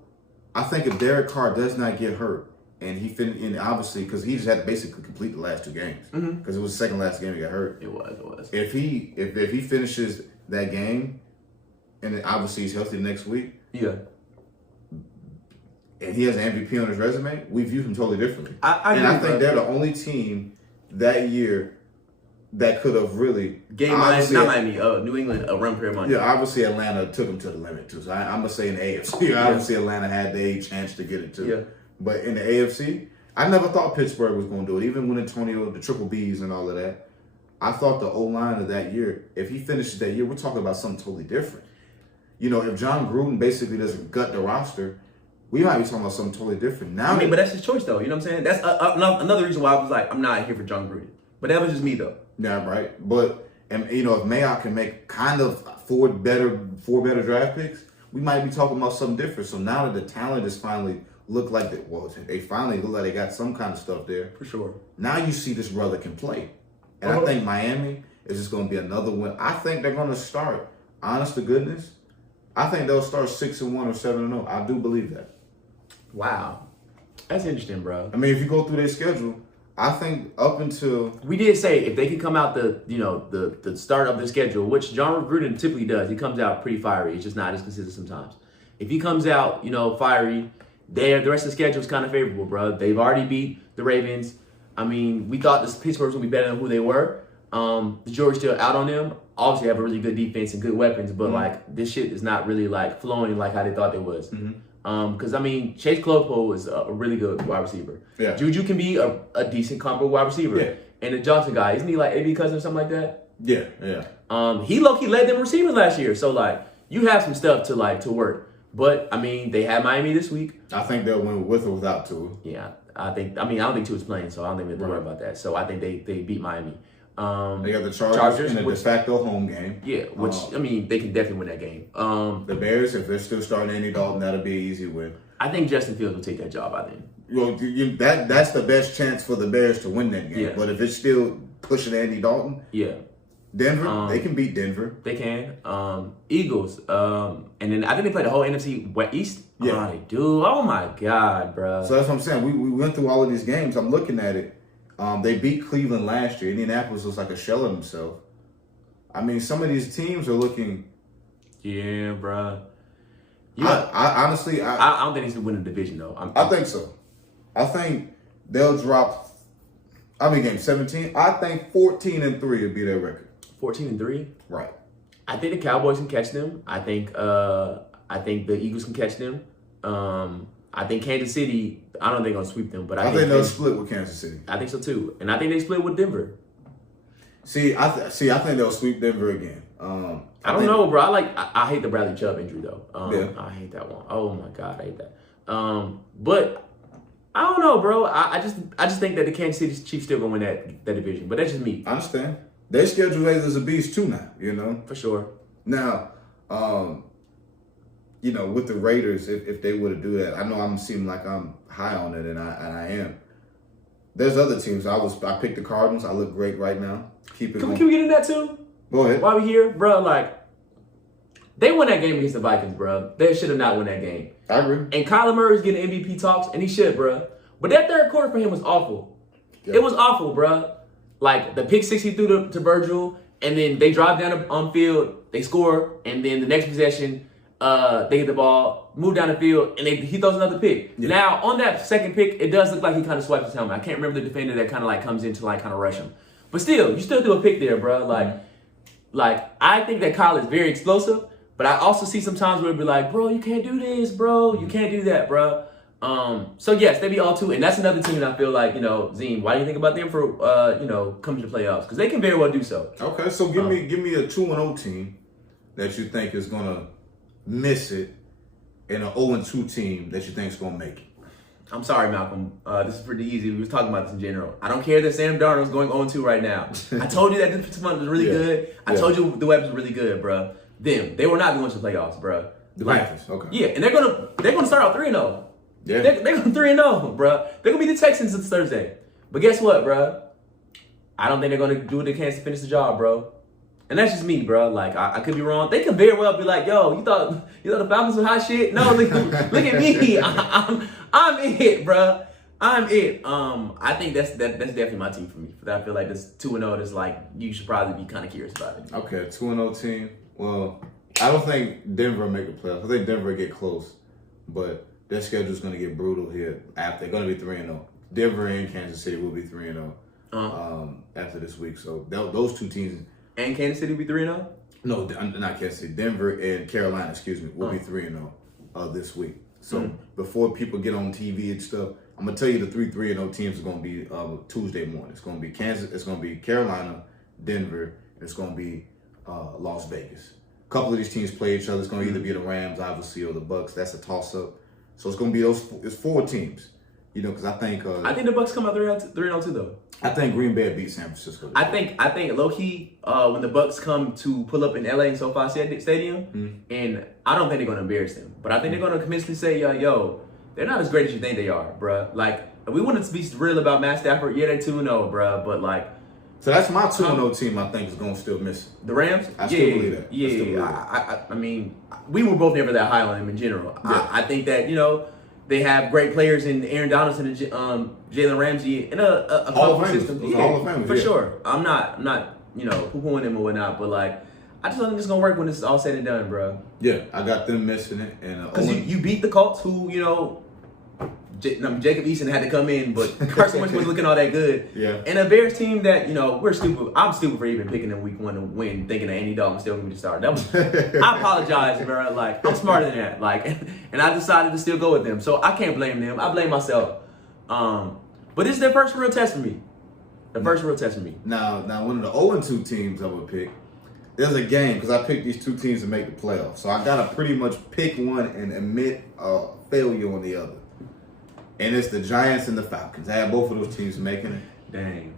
I think if Derek Carr does not get hurt, and and obviously because he just had to basically complete the last 2 games because it was the second last game he got hurt. It was. If he finishes that game, and then obviously he's healthy next week. Yeah. And he has an MVP on his resume, we view him totally differently. I think they're the only team that year that could have really New England a run for money. Yeah, obviously Atlanta took them to the limit too. So I'm gonna say in the AFC, obviously Atlanta had a chance to get it too. Yeah. But in the AFC, I never thought Pittsburgh was gonna do it. Even when Antonio, the triple Bs and all of that, I thought the O-line of that year, if he finishes that year, we're talking about something totally different. If John Gruden basically doesn't gut the roster, we might be talking about something totally different. Now, but that's his choice though. You know what I'm saying? That's another reason why I was like, I'm not here for John Gruden. But that was just me though. Yeah, right. But if Mayock can make kind of four better draft picks, we might be talking about something different. So now that the talent is finally look like they finally look like they got some kind of stuff there. For sure. Now you see this brother can play. And I think Miami is just going to be another win. I think they're going to start, honest to goodness, I think they'll start 6-1 or 7-0. I do believe that. Wow. That's interesting, bro. I mean, if you go through their schedule, I think up until we did say if they can come out the start of the schedule, which John Gruden typically does, he comes out pretty fiery. It's just not as consistent sometimes. If he comes out, fiery, the rest of the schedule is kind of favorable, bro. They've already beat the Ravens. I mean, we thought this Pittsburgh was gonna be better than who they were. The jury's still out on them. Obviously, they have a really good defense and good weapons, but this shit is not really flowing like how they thought it was. Because Chase Claypool is a really good wide receiver. Yeah. Juju can be a decent comparable wide receiver. Yeah. And the Johnson guy, isn't he like AB Cousin or something like that? Yeah. He low-key led them receivers last year. So you have some stuff to work. But they had Miami this week. I think they'll win with or without Tua. Yeah. I don't think Tua's playing, so I don't think we have to worry about that. So I think they beat Miami. They got the Chargers in a de facto home game. Yeah, which they can definitely win that game. The Bears, if they're still starting Andy Dalton, that'll be an easy win. I think Justin Fields will take that job. I think. That's the best chance for the Bears to win that game. Yeah. But if it's still pushing Andy Dalton, Denver, they can beat Denver. They can. Eagles, and then I think they play the whole NFC East. Yeah, they do. Oh my God, bro. So that's what I'm saying. We went through all of these games. I'm looking at it. They beat Cleveland last year. Indianapolis was like a shell of himself. I mean, some of these teams are looking. Yeah, bro. I honestly, I don't think they should win the division though. I think so. I think they'll drop. Game 17. I think 14-3 would be their record. 14-3. Right. I think the Cowboys can catch them. I think the Eagles can catch them. I think Kansas City, I don't think they're going to sweep them, but I think they'll split with Kansas City. I think so too. And I think they split with Denver. I think they'll sweep Denver again. I don't know, bro. I hate the Bradley Chubb injury though. I hate that one. Oh my God, I hate that. But I don't know, bro. I just think that the Kansas City Chiefs still gonna win that division. But that's just me. I understand. Their schedule is a beast too now, For sure. Now, with the Raiders, if they were to do that, I know I'm seeming like I'm high on it, and I am. There's other teams. I picked the Cardinals. I look great right now. Can we get into that too? Go ahead. While we here, bro, they won that game against the Vikings, bro. They should have not won that game. I agree. And Kyler Murray's getting MVP talks, and he should, bro. But that third quarter for him was awful. Yeah. It was awful, bro. The pick six he threw to Virgil, and then they drive down on field, they score, and then the next possession, they get the ball, move down the field, and he throws another pick. Yeah. Now, on that second pick, it does look like he kind of swipes his helmet. I can't remember the defender that kind of comes in to kind of rush him. But still, you still do a pick there, bro. I think that Kyle is very explosive, but I also see sometimes where it'd be like, bro, you can't do this, bro. You can't do that, bro. So yes, they be all two, and that's another team that I feel like, Zine, why do you think about them for, coming to the playoffs? Because they can very well do so. Okay, so give me a 2-0 team that you think is gonna miss it and an 0-2 team that you think is going to make it? I'm sorry, Malcolm. This is pretty easy. We was talking about this in general. I don't care that Sam Darnold's going 0-2 right now. I told you that this month was really good. I told you the weapons were really good, bro. They were not going to the playoffs, bro. The Vikings, okay. Yeah, and they're gonna start out 3-0. Yeah, they're going 3-0, bro. They're gonna be the Texans this Thursday. But guess what, bro? I don't think they're gonna do what they can to finish the job, bro. And that's just me, bro. Like I could be wrong. They could very well be like, "Yo, you thought the Falcons were hot shit?" No, look at me. I'm it, bro. I'm it. I think that's definitely my team for me. I feel like this 2-0. That's like you should probably be kind of curious about it. Okay, 2-0 team. Well, I don't think Denver will make the playoffs. I think Denver will get close, but their schedule is going to get brutal here. After they're going to be 3-0. Denver and Kansas City will be 3-0 after this week. So those two teams. And Kansas City will be 3-0? No, not Kansas City. Denver and Carolina, will be 3-0 this week. So before people get on TV and stuff, I'm gonna tell you the 3-0 teams are gonna be Tuesday morning. It's gonna be Kansas. It's gonna be Carolina, Denver. It's gonna be Las Vegas. A couple of these teams play each other. It's gonna either be the Rams, obviously, or the Bucks. That's a toss-up. So it's gonna be it's 4 teams. You know, because I think the Bucks come out 3-0 too, though. I think Green Bay beat San Francisco. I think low key when the Bucks come to pull up in LA in SoFi Stadium, and I don't think they're gonna embarrass them, but I think they're gonna convincingly say, yo, they're not as great as you think they are, bruh. Like we want to be real about Matt Stafford. Yeah, they're 2-0, bruh, but like. So that's my 2-0 team. I think is gonna still miss the Rams. I still believe that. Yeah, I mean, we were both never that high on them in general. Yeah. I think that they have great players in Aaron Donaldson and Jalen Ramsey in a couple system. For sure. I'm not poo-pooing them or whatnot, but like I just don't think it's gonna work when it's all said and done, bro. Yeah, I got them missing it, and because you beat the Colts, who Jacob Eason had to come in, but Carson Wentz wasn't looking all that good. Yeah. And a Bears team that, we're stupid. I'm stupid for even picking them week 1 to win, thinking that Andy Dalton's still going to be the starter. That was, I apologize, bro. Like, I'm smarter than that. Like, and I decided to still go with them. So I can't blame them. I blame myself. But this is their first real test for me. The first real test for me. Now one of the 0-2 teams I would pick, there's a game, because I picked these 2 teams to make the playoffs. So I got to pretty much pick one and admit failure on the other. And it's the Giants and the Falcons. I have both of those teams making it. Dang.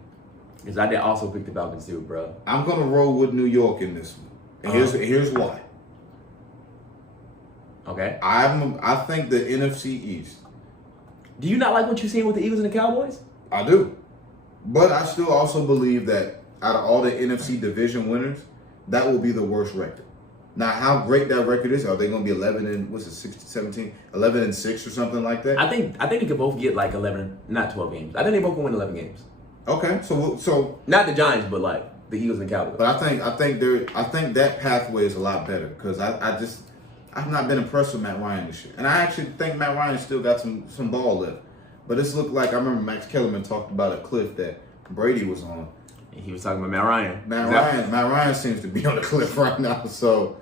Because I did also pick the Falcons too, bro. I'm going to roll with New York in this one. And here's why. Okay. I think the NFC East. Do you not like what you're seeing with the Eagles and the Cowboys? I do. But I still also believe that out of all the NFC division winners, that will be the worst record. Now, how great that record is, are they going to be 11-6 or something like that? I think they could both get like 11, not 12 games. I think they both can win 11 games. Okay, so not the Giants, but like the Eagles and Cowboys. But I think that pathway is a lot better because I've not been impressed with Matt Ryan this year, and I actually think Matt Ryan still got some ball left. But this looked like I remember Max Kellerman talked about a cliff that Brady was on. He was talking about Matt Ryan. Matt Ryan seems to be on the cliff right now. So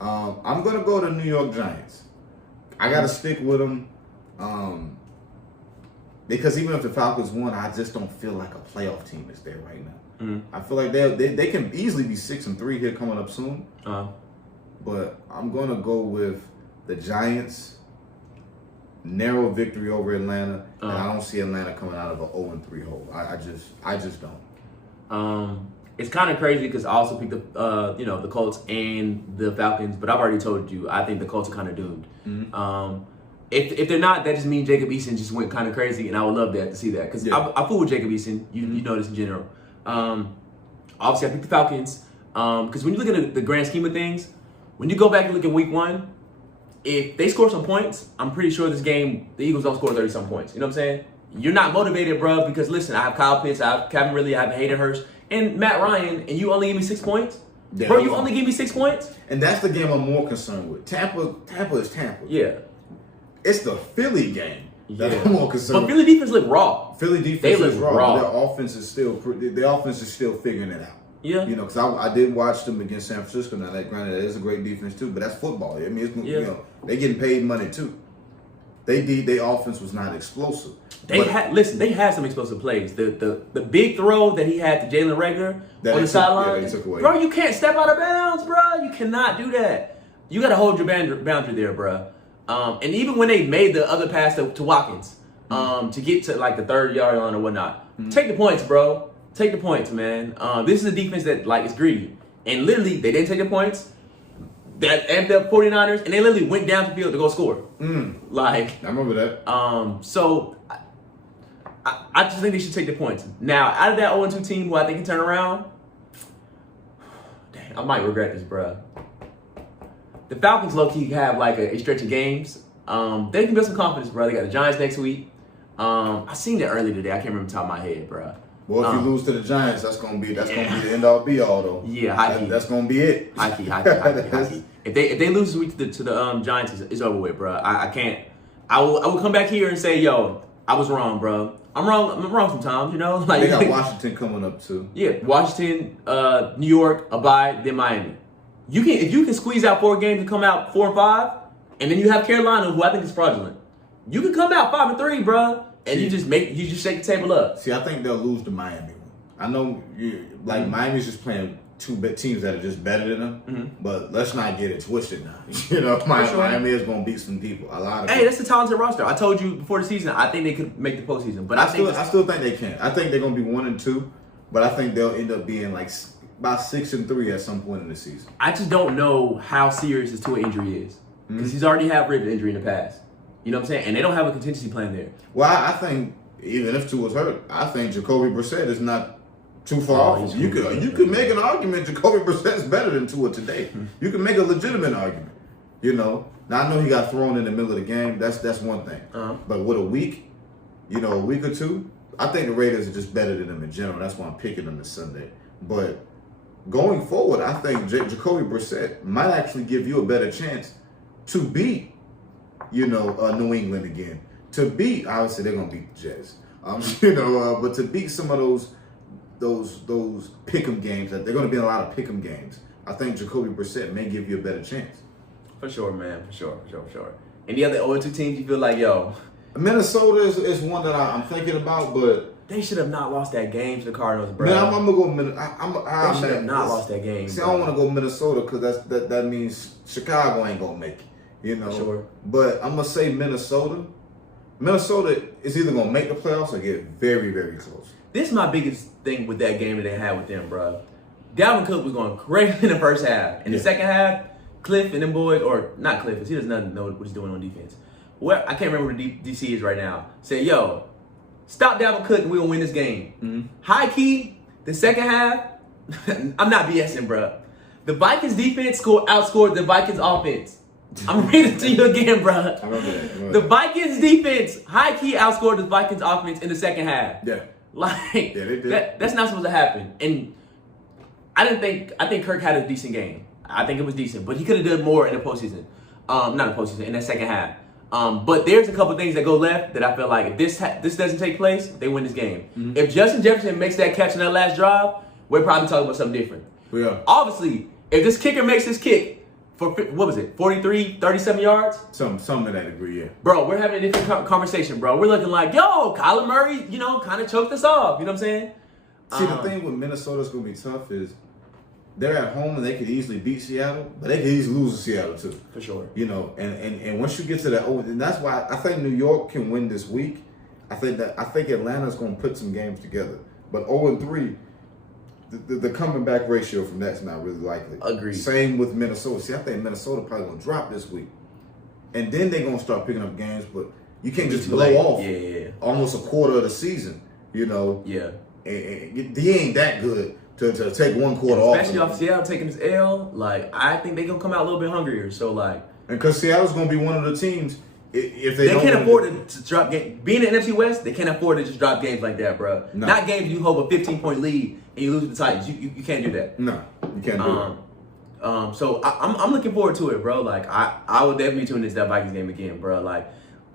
I'm going to go to New York Giants. I got to stick with them because even if the Falcons won, I just don't feel like a playoff team is there right now. I feel like they can easily be 6-3 here coming up soon. But I'm going to go with the Giants. Narrow victory over Atlanta. And I don't see Atlanta coming out of an 0-3 hole. I just don't. It's kind of crazy because I also picked the Colts and the Falcons, but I've already told you I think the Colts are kind of doomed. If they're not, that just means Jacob Eason just went kind of crazy, and I would love that to see that because I fool with Jacob Eason. You know this in general. Obviously, I picked the Falcons because when you look at the grand scheme of things, when you go back and look at Week 1, if they score some points, I'm pretty sure this game the Eagles don't score 30-some points. You know what I'm saying? You're not motivated, bro, because listen, I have Kyle Pitts, I have Calvin Ridley, I have Hayden Hurst, and Matt Ryan, and you only give me 6 points? Yeah, bro, you only give me 6 points? And that's the game I'm more concerned with. Tampa is Tampa. Yeah. It's the Philly game that I'm more concerned with. But Philly defense look raw. Philly defense is raw. Their offense is still figuring it out. Yeah. You know, because I did watch them against San Francisco. Now, that granted, that is a great defense too, but that's football. I mean, they're getting paid money too. Their offense was not explosive. They had some explosive plays. The big throw that he had to Jalen Reagor on the sideline. Yeah, bro, you can't step out of bounds, bro. You cannot do that. You got to hold your boundary there, bro. And even when they made the other pass to Watkins, to get to like the 30-yard line or whatnot, take the points, bro. Take the points, man. This is a defense that like is greedy. And literally, they didn't take the points. That amped up 49ers, and they literally went down the field to go score. Like, I remember that. So I just think they should take the points. Now, out of that 0-2 team who I think can turn around, damn, I might regret this, bro. The Falcons low-key have like a stretch of games. They can build some confidence, bro. They got the Giants next week. I seen it earlier today. I can't remember the top of my head, bro. Well, if you lose to the Giants, that's gonna be the end all be all though. Yeah, high key. That's gonna be it. High key. If they lose this week to the Giants, it's over with, bro. I can't. I will come back here and say, yo, I was wrong, bro. I'm wrong sometimes, you know. Like they got Washington coming up too. Yeah, Washington, New York, a bye, then Miami. If you can squeeze out 4 games and come out 4-5, and then you have Carolina, who I think is fraudulent. You can come out 5-3, bro. And you just shake the table up. See, I think they'll lose the Miami one. I know, Miami's just playing 2 teams that are just better than them. But let's not get it twisted now. You know, Miami is going to beat some people. A lot of. Hey, that's the talented roster. I told you before the season, I think they could make the postseason. But I still think they can. I think they're going to be 1-2, but I think they'll end up being like about 6-3 at some point in the season. I just don't know how serious his Tua injury is because he's already had rib injury in the past. You know what I'm saying? And they don't have a contingency plan there. Well, I think even if Tua's hurt, I think Jacoby Brissett is not too far off. You could make an argument Jacoby Brissett is better than Tua today. You can make a legitimate argument. You know. Now I know he got thrown in the middle of the game. That's one thing. But with a week or two, I think the Raiders are just better than them in general. That's why I'm picking them this Sunday. But going forward, I think Jacoby Brissett might actually give you a better chance to beat New England again. To beat, obviously they're gonna beat the Jets. But to beat some of those pick'em games, that they're gonna be in a lot of pick'em games. I think Jacoby Brissett may give you a better chance. For sure, man. For sure. Any other 0-2 teams you feel like, yo? Minnesota is one that I'm thinking about, but they should have not lost that game to the Cardinals, bro. Man, I'm gonna go. They should have not lost that game. See, I don't want to go Minnesota because that means Chicago ain't gonna make it. Sure. But I'm gonna say Minnesota. Minnesota is either gonna make the playoffs or get very, very close. This is my biggest thing with that game that they had with them, bro. Dalvin Cook was going crazy in the first half. In the second half, Cliff and them boys, or not Cliff, because he doesn't know what he's doing on defense. Well, I can't remember what DC is right now. Say, yo, stop Dalvin Cook and we're gonna win this game. High key, the second half, I'm not BSing, bro. The Vikings defense outscored the Vikings offense. I'm reading it to you again, bro. I remember that. The Vikings defense high-key outscored the Vikings offense in the second half. Yeah. They did. That's not supposed to happen. And I think Kirk had a decent game. I think it was decent. But he could have done more in the postseason. Not in the postseason, in that second half. But there's a couple things that go left that I feel like if this doesn't take place, they win this game. If Justin Jefferson makes that catch in that last drive, we're probably talking about something different. Yeah. Obviously, if this kicker makes his kick, for, what was it, 43, 37 yards? Some to that degree, yeah. Bro, we're having a different conversation, bro. We're looking like, yo, Kyler Murray, kind of choked us off. You know what I'm saying? See, the thing with Minnesota's going to be tough is they're at home and they could easily beat Seattle, but they could easily lose to Seattle too. For sure. And once you get to that, and that's why I think New York can win this week. I think Atlanta's going to put some games together. But 0-3, the coming back ratio from that's not really likely. Agreed. Same with Minnesota. See, I think Minnesota probably going to drop this week. And then they're going to start picking up games, but you can't just blow off almost a quarter of the season, Yeah. And he ain't that good to take one quarter off. Especially off Seattle taking this L, I think they're going to come out a little bit hungrier. So, And because Seattle's going to be one of the teams, if they can't afford to drop games. Being in the NFC West, they can't afford to just drop games like that, bro. No. Not games you hold a 15-point lead and you lose to the Titans. You can't do that. No, you can't do it. So I'm looking forward to it, bro. I will definitely tune into that Vikings game again, bro. Like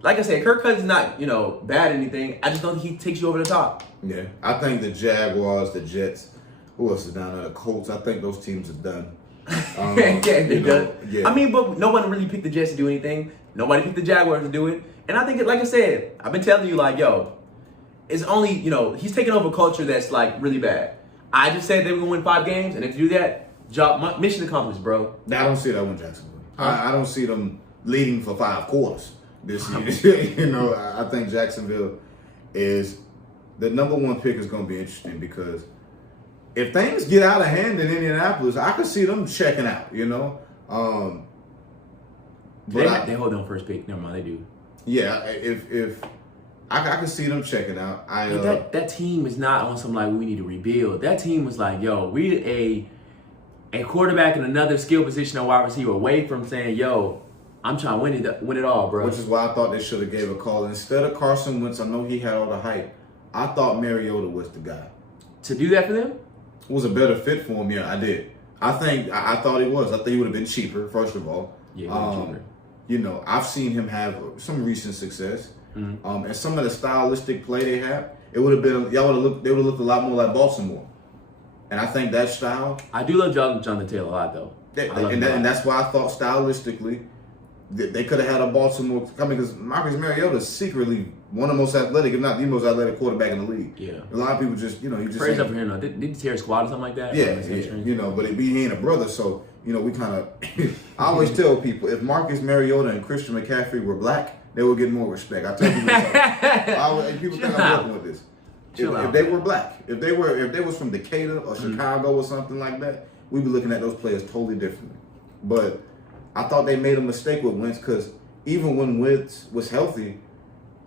I said, Kirk Cousins is not bad or anything. I just don't think he takes you over the top. Yeah, I think the Jaguars, the Jets, who else is down there? The Colts. I think those teams are done. They're done. Yeah. I mean, but no one really picked the Jets to do anything. Nobody picked the Jaguars to do it. And I think, like I said, I've been telling you, yo, it's only, he's taking over a culture that's, really bad. I just said they were going to win 5 games, and if you do that, mission accomplished, bro. I don't see that one, Jacksonville. I don't see them leading for 5 quarters this year. You know, I think Jacksonville is the number 1 pick is going to be interesting because if things get out of hand in Indianapolis, I could see them checking out, you know. But they hold on first pick. Never mind, they do. Yeah, if I could see them checking out. That team is not on some like we need to rebuild. That team was like, yo, we a quarterback in another skill position or wide receiver away from saying, yo, I'm trying to win it all, bro. Which is why I thought they should have gave a call instead of Carson Wentz. I know he had all the hype. I thought Mariota was the guy to do that for them. Was a better fit for him. Yeah, I did. I thought he was. I think he would have been cheaper. First of all, cheaper. You know, I've seen him have some recent success, and some of the stylistic play they have, it would have been they would have looked a lot more like Baltimore, and I think that style. I do love Jonathan Taylor a lot, though. And that's why I thought stylistically they could have had a Baltimore coming because Marcus Mariota is secretly one of the most athletic, if not the most athletic quarterback in the league. Yeah, a lot of people just you just praise up for him. Though. Did he tear a squad or something like that? Yeah, you know, but he ain't a brother, so. You know, we kind of. I always tell people if Marcus Mariota and Christian McCaffrey were black, they would get more respect. I tell people, people think I'm working with this. If they were black, if they was from Decatur or Chicago or something like that, we'd be looking at those players totally differently. But I thought they made a mistake with Wentz because even when Wentz was healthy,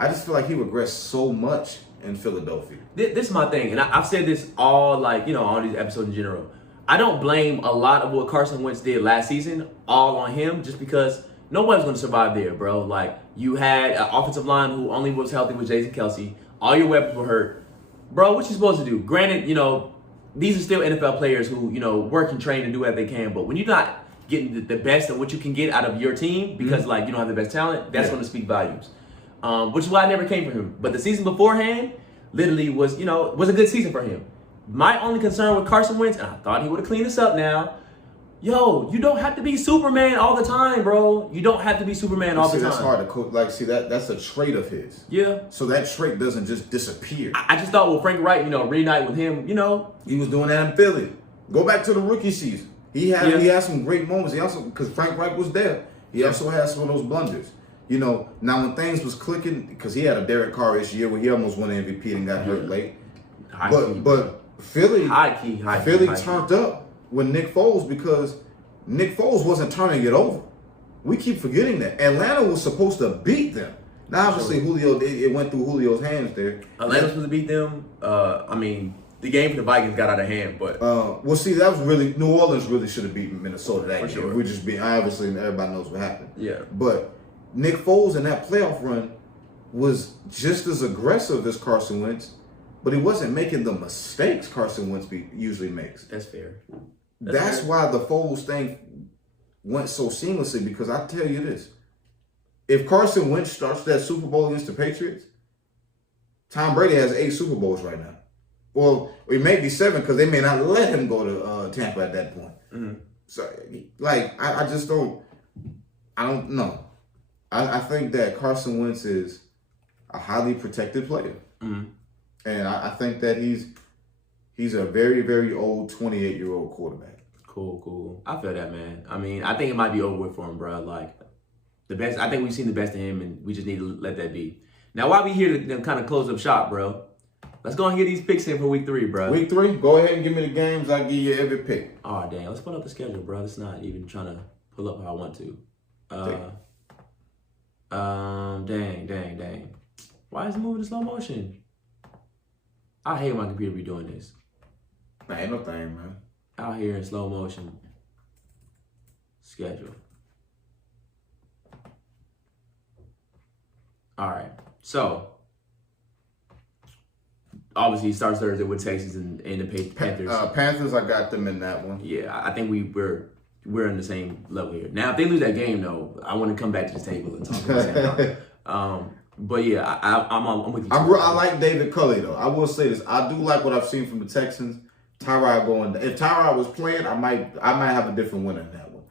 I just feel like he regressed so much in Philadelphia. This is my thing, and I've said this all all these episodes in general. I don't blame a lot of what Carson Wentz did last season all on him just because nobody's going to survive there, bro. Like, you had an offensive line who only was healthy with Jason Kelsey. All your weapons were hurt. Bro, what you supposed to do? Granted, these are still NFL players who, work and train and do what they can. But when you're not getting the best of what you can get out of your team because, you don't have the best talent, that's going to speak volumes. Which is why I never came for him. But the season beforehand literally was a good season for him. My only concern with Carson Wentz, and I thought he would have cleaned this up now, you don't have to be Superman all the time, bro. You don't have to be Superman all the time. That's hard to coach. Like, that's a trait of his. Yeah. So that trait doesn't just disappear. I just thought with Frank Wright, reunite with him, He was doing that in Philly. Go back to the rookie season. He had some great moments. He also, because Frank Wright was there, he also had some of those blunders. Now when things was clicking, because he had a Derek Carr-ish year where he almost won an MVP and got hurt late. But Philly turned up with Nick Foles because Nick Foles wasn't turning it over. We keep forgetting that. Atlanta was supposed to beat them. Now, obviously, Julio, it went through Julio's hands there. Atlanta was supposed to beat them. The game for the Vikings got out of hand, but that was really New Orleans really should have beaten Minnesota that game. Sure. We're just being obviously everybody knows what happened. Yeah. But Nick Foles in that playoff run was just as aggressive as Carson Wentz. But he wasn't making the mistakes Carson Wentz usually makes. That's fair. That's why the Foles thing went so seamlessly because I tell you this. If Carson Wentz starts that Super Bowl against the Patriots, Tom Brady has 8 Super Bowls right now. Well, it may be 7 because they may not let him go to Tampa at that point. Mm-hmm. So, I just don't know. I think that Carson Wentz is a highly protected player. Mm-hmm. And I think that he's a very, very old 28-year-old quarterback. Cool. I feel that, man. I think it might be over with for him, bro. Like, the best. I think we've seen the best of him, and we just need to let that be. Now, while we here to kind of close up shop, bro, let's go and get these picks in for week 3, bro. Week 3? Go ahead and give me the games. I'll give you every pick. Oh, dang. Let's pull up the schedule, bro. It's not even trying to pull up how I want to. Dang. Why is it moving in slow motion? I hate my computer be doing this. Nah, ain't no thing, man. Out here in slow motion. Schedule. All right. So, obviously, it starts Thursday with Texas and the Panthers. Panthers, I got them in that one. Yeah, I think we're in the same level here. Now, if they lose that game, though, I want to come back to the table and talk about that. But yeah, I'm with you. I like David Culley though. I will say this: I do like what I've seen from the Texans. Tyrod going. If Tyrod was playing, I might have a different winner in that one.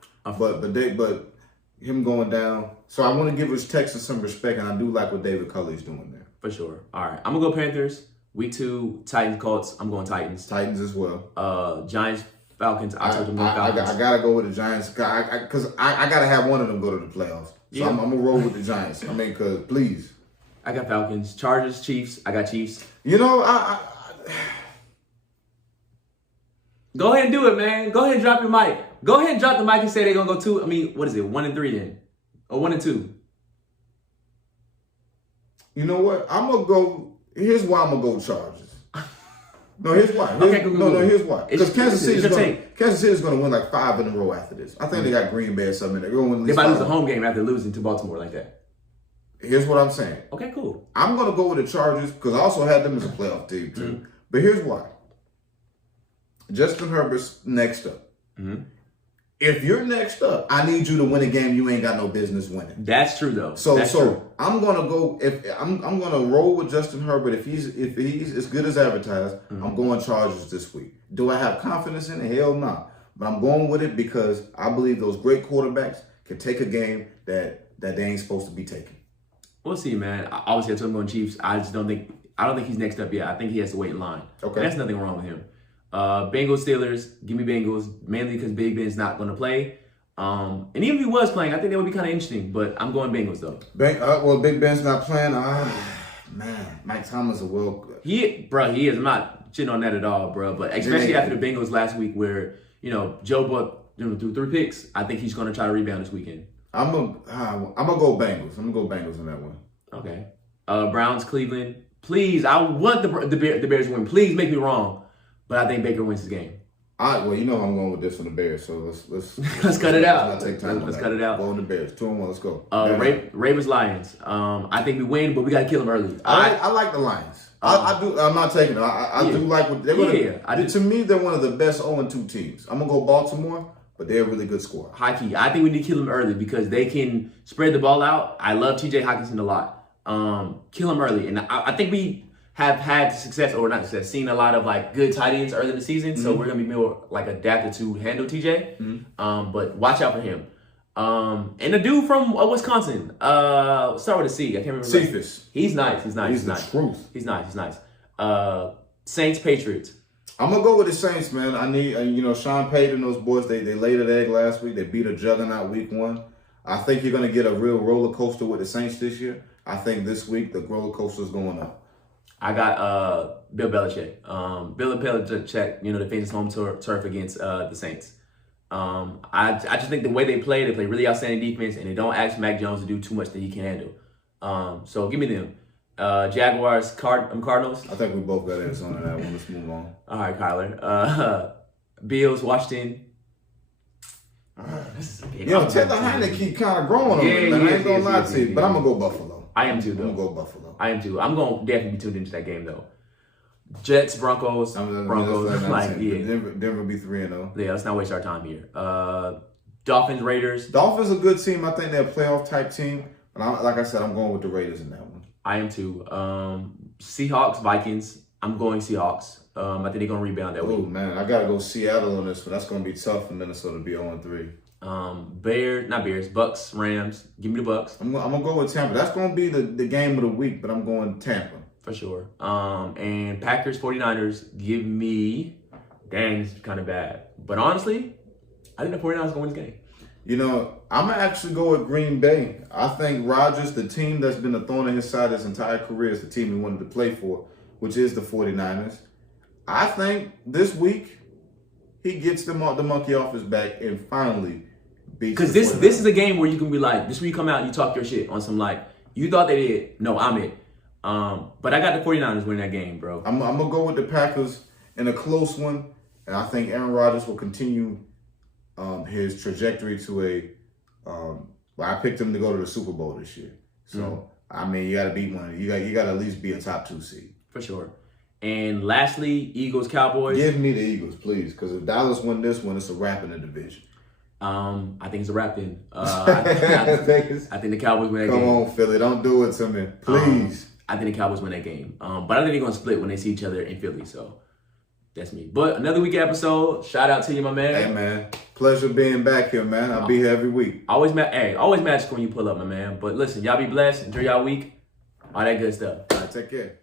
But him going down. So I want to give his Texans some respect, and I do like what David Culley's doing there. For sure. All right, I'm gonna go Panthers. Week 2, Titans, Colts. I'm going Titans. Titans as well. Giants, Falcons. I told them Falcons. I gotta go with the Giants because I gotta have one of them go to the playoffs. So I'm gonna roll with the Giants. I mean, because please. I got Falcons. Chargers, Chiefs. I got Chiefs. You know, Go ahead and do it, man. Go ahead and drop your mic. Go ahead and drop the mic and say they're gonna go 2. I mean, what is it? 1-3 then, or 1-2? You know what? I'm gonna go. Here's why I'm gonna go Chargers. No, here's why. Here's why. Because Kansas City is gonna win like 5 in a row after this. I think they got Green Bay or something. They're gonna win at least they might lose a home game after losing to Baltimore like that. Here's what I'm saying. Okay, cool. I'm gonna go with the Chargers because I also had them as a playoff team too. Mm-hmm. But here's why. Justin Herbert's next up. Mm-hmm. If you're next up, I need you to win a game you ain't got no business winning. That's true though. So I'm gonna go. If I'm gonna roll with Justin Herbert. If he's as good as advertised, I'm going Chargers this week. Do I have confidence in it? Hell no. But I'm going with it because I believe those great quarterbacks can take a game that they ain't supposed to be taking. We'll see, man. Obviously, I told him going Chiefs. I don't think he's next up yet. I think he has to wait in line. Okay, and that's nothing wrong with him. Bengals, Steelers, give me Bengals, mainly because Big Ben's not going to play. And even if he was playing, I think that would be kind of interesting, but I'm going Bengals, though. Well, Big Ben's not playing. Man, Mike Thomas is He is. I'm not shitting on that at all, bro. But especially after the Bengals last week where, Joe Buck threw 3 picks, I think he's going to try to rebound this weekend. I'm gonna go Bengals. I'm going to go Bengals in that one. Okay. Browns, Cleveland. Please, I want the Bears to win. Please make me wrong. But I think Baker wins his game. I'm going with this on the Bears. So let's cut it out. Let's cut it out. Go on the Bears. 2-1. Let's go. Ravens, Lions. I think we win, but we got to kill them early. I like the Lions. I do. I'm not taking it. I do like what they're going to. To me, they're one of the best 0-2 teams. I'm gonna go Baltimore, but they're a really good score. High key. I think we need to kill them early because they can spread the ball out. I love T.J. Hockenson a lot. Kill them early, and I think we have had success, or not success, seen a lot of like good tight ends early in the season. So we're gonna be more like adapted to handle TJ. But watch out for him. And the dude from Wisconsin, start with a C. I can't remember. Cephas. He's nice. He's the truth. He's nice. Saints, Patriots. I'm gonna go with the Saints, man. I need Sean Payton, those boys. They laid an egg last week. They beat a juggernaut week 1. I think you're gonna get a real roller coaster with the Saints this year. I think this week the roller coaster is going up. I got Bill Belichick. Bill Belichick, defends his home turf against the Saints. I just think the way they play really outstanding defense, and they don't ask Mac Jones to do too much that he can handle. So give me them. Jaguars, Cardinals. I think we both got Arizona on that one. Let's move on. All right, Kyler. Bills, Washington. Taylor Heineke kind of growing on me, man. I ain't gonna lie to you, but I'm gonna go Buffalo. I am too, though. I'm gonna go Buffalo. I am too. I'm gonna definitely be tuned into that game, though. Jets, Broncos. Denver be 3-0. Yeah, let's not waste our time here. Dolphins, Raiders. Dolphins a good team. I think they're a playoff type team. But like I said, I'm going with the Raiders in that one. I am too. Seahawks, Vikings. I'm going Seahawks. I think they're gonna rebound that week. Oh man, I gotta go Seattle on this one. That's gonna be tough for Minnesota to be 0-3. Bucks, Rams. Give me the Bucks. I'm gonna go with Tampa. That's gonna be the game of the week, but I'm going Tampa. For sure. And Packers, 49ers, give me, dang, this is kind of bad. But honestly, I think the 49ers gonna win this game. I'm gonna actually go with Green Bay. I think Rodgers, the team that's been a thorn in his side his entire career, is the team he wanted to play for, which is the 49ers. I think this week he gets the monkey off his back and finally beats. Because this is a game where you can be like, this is where you come out and you talk your shit on some like, you thought they did. No, I'm it. But I got the 49ers winning that game, bro. I'm gonna go with the Packers in a close one, and I think Aaron Rodgers will continue his trajectory to I picked him to go to the Super Bowl this year. So I mean, you got to beat one. You got to at least be a top 2 seed for sure. And lastly, Eagles, Cowboys. Give me the Eagles, please, because if Dallas win this one, it's a wrap in the division. I think it's a wrap then. I think the Cowboys win that game. Come on, Philly, don't do it to me, please. I think the Cowboys win that game. But I think they're gonna split when they see each other in Philly. So that's me. But another week episode. Shout out to you, my man. Hey man, pleasure being back here, man. I'll be here every week. Always magic when you pull up, my man. But listen, y'all be blessed. Enjoy y'all week. All that good stuff. All right, take care.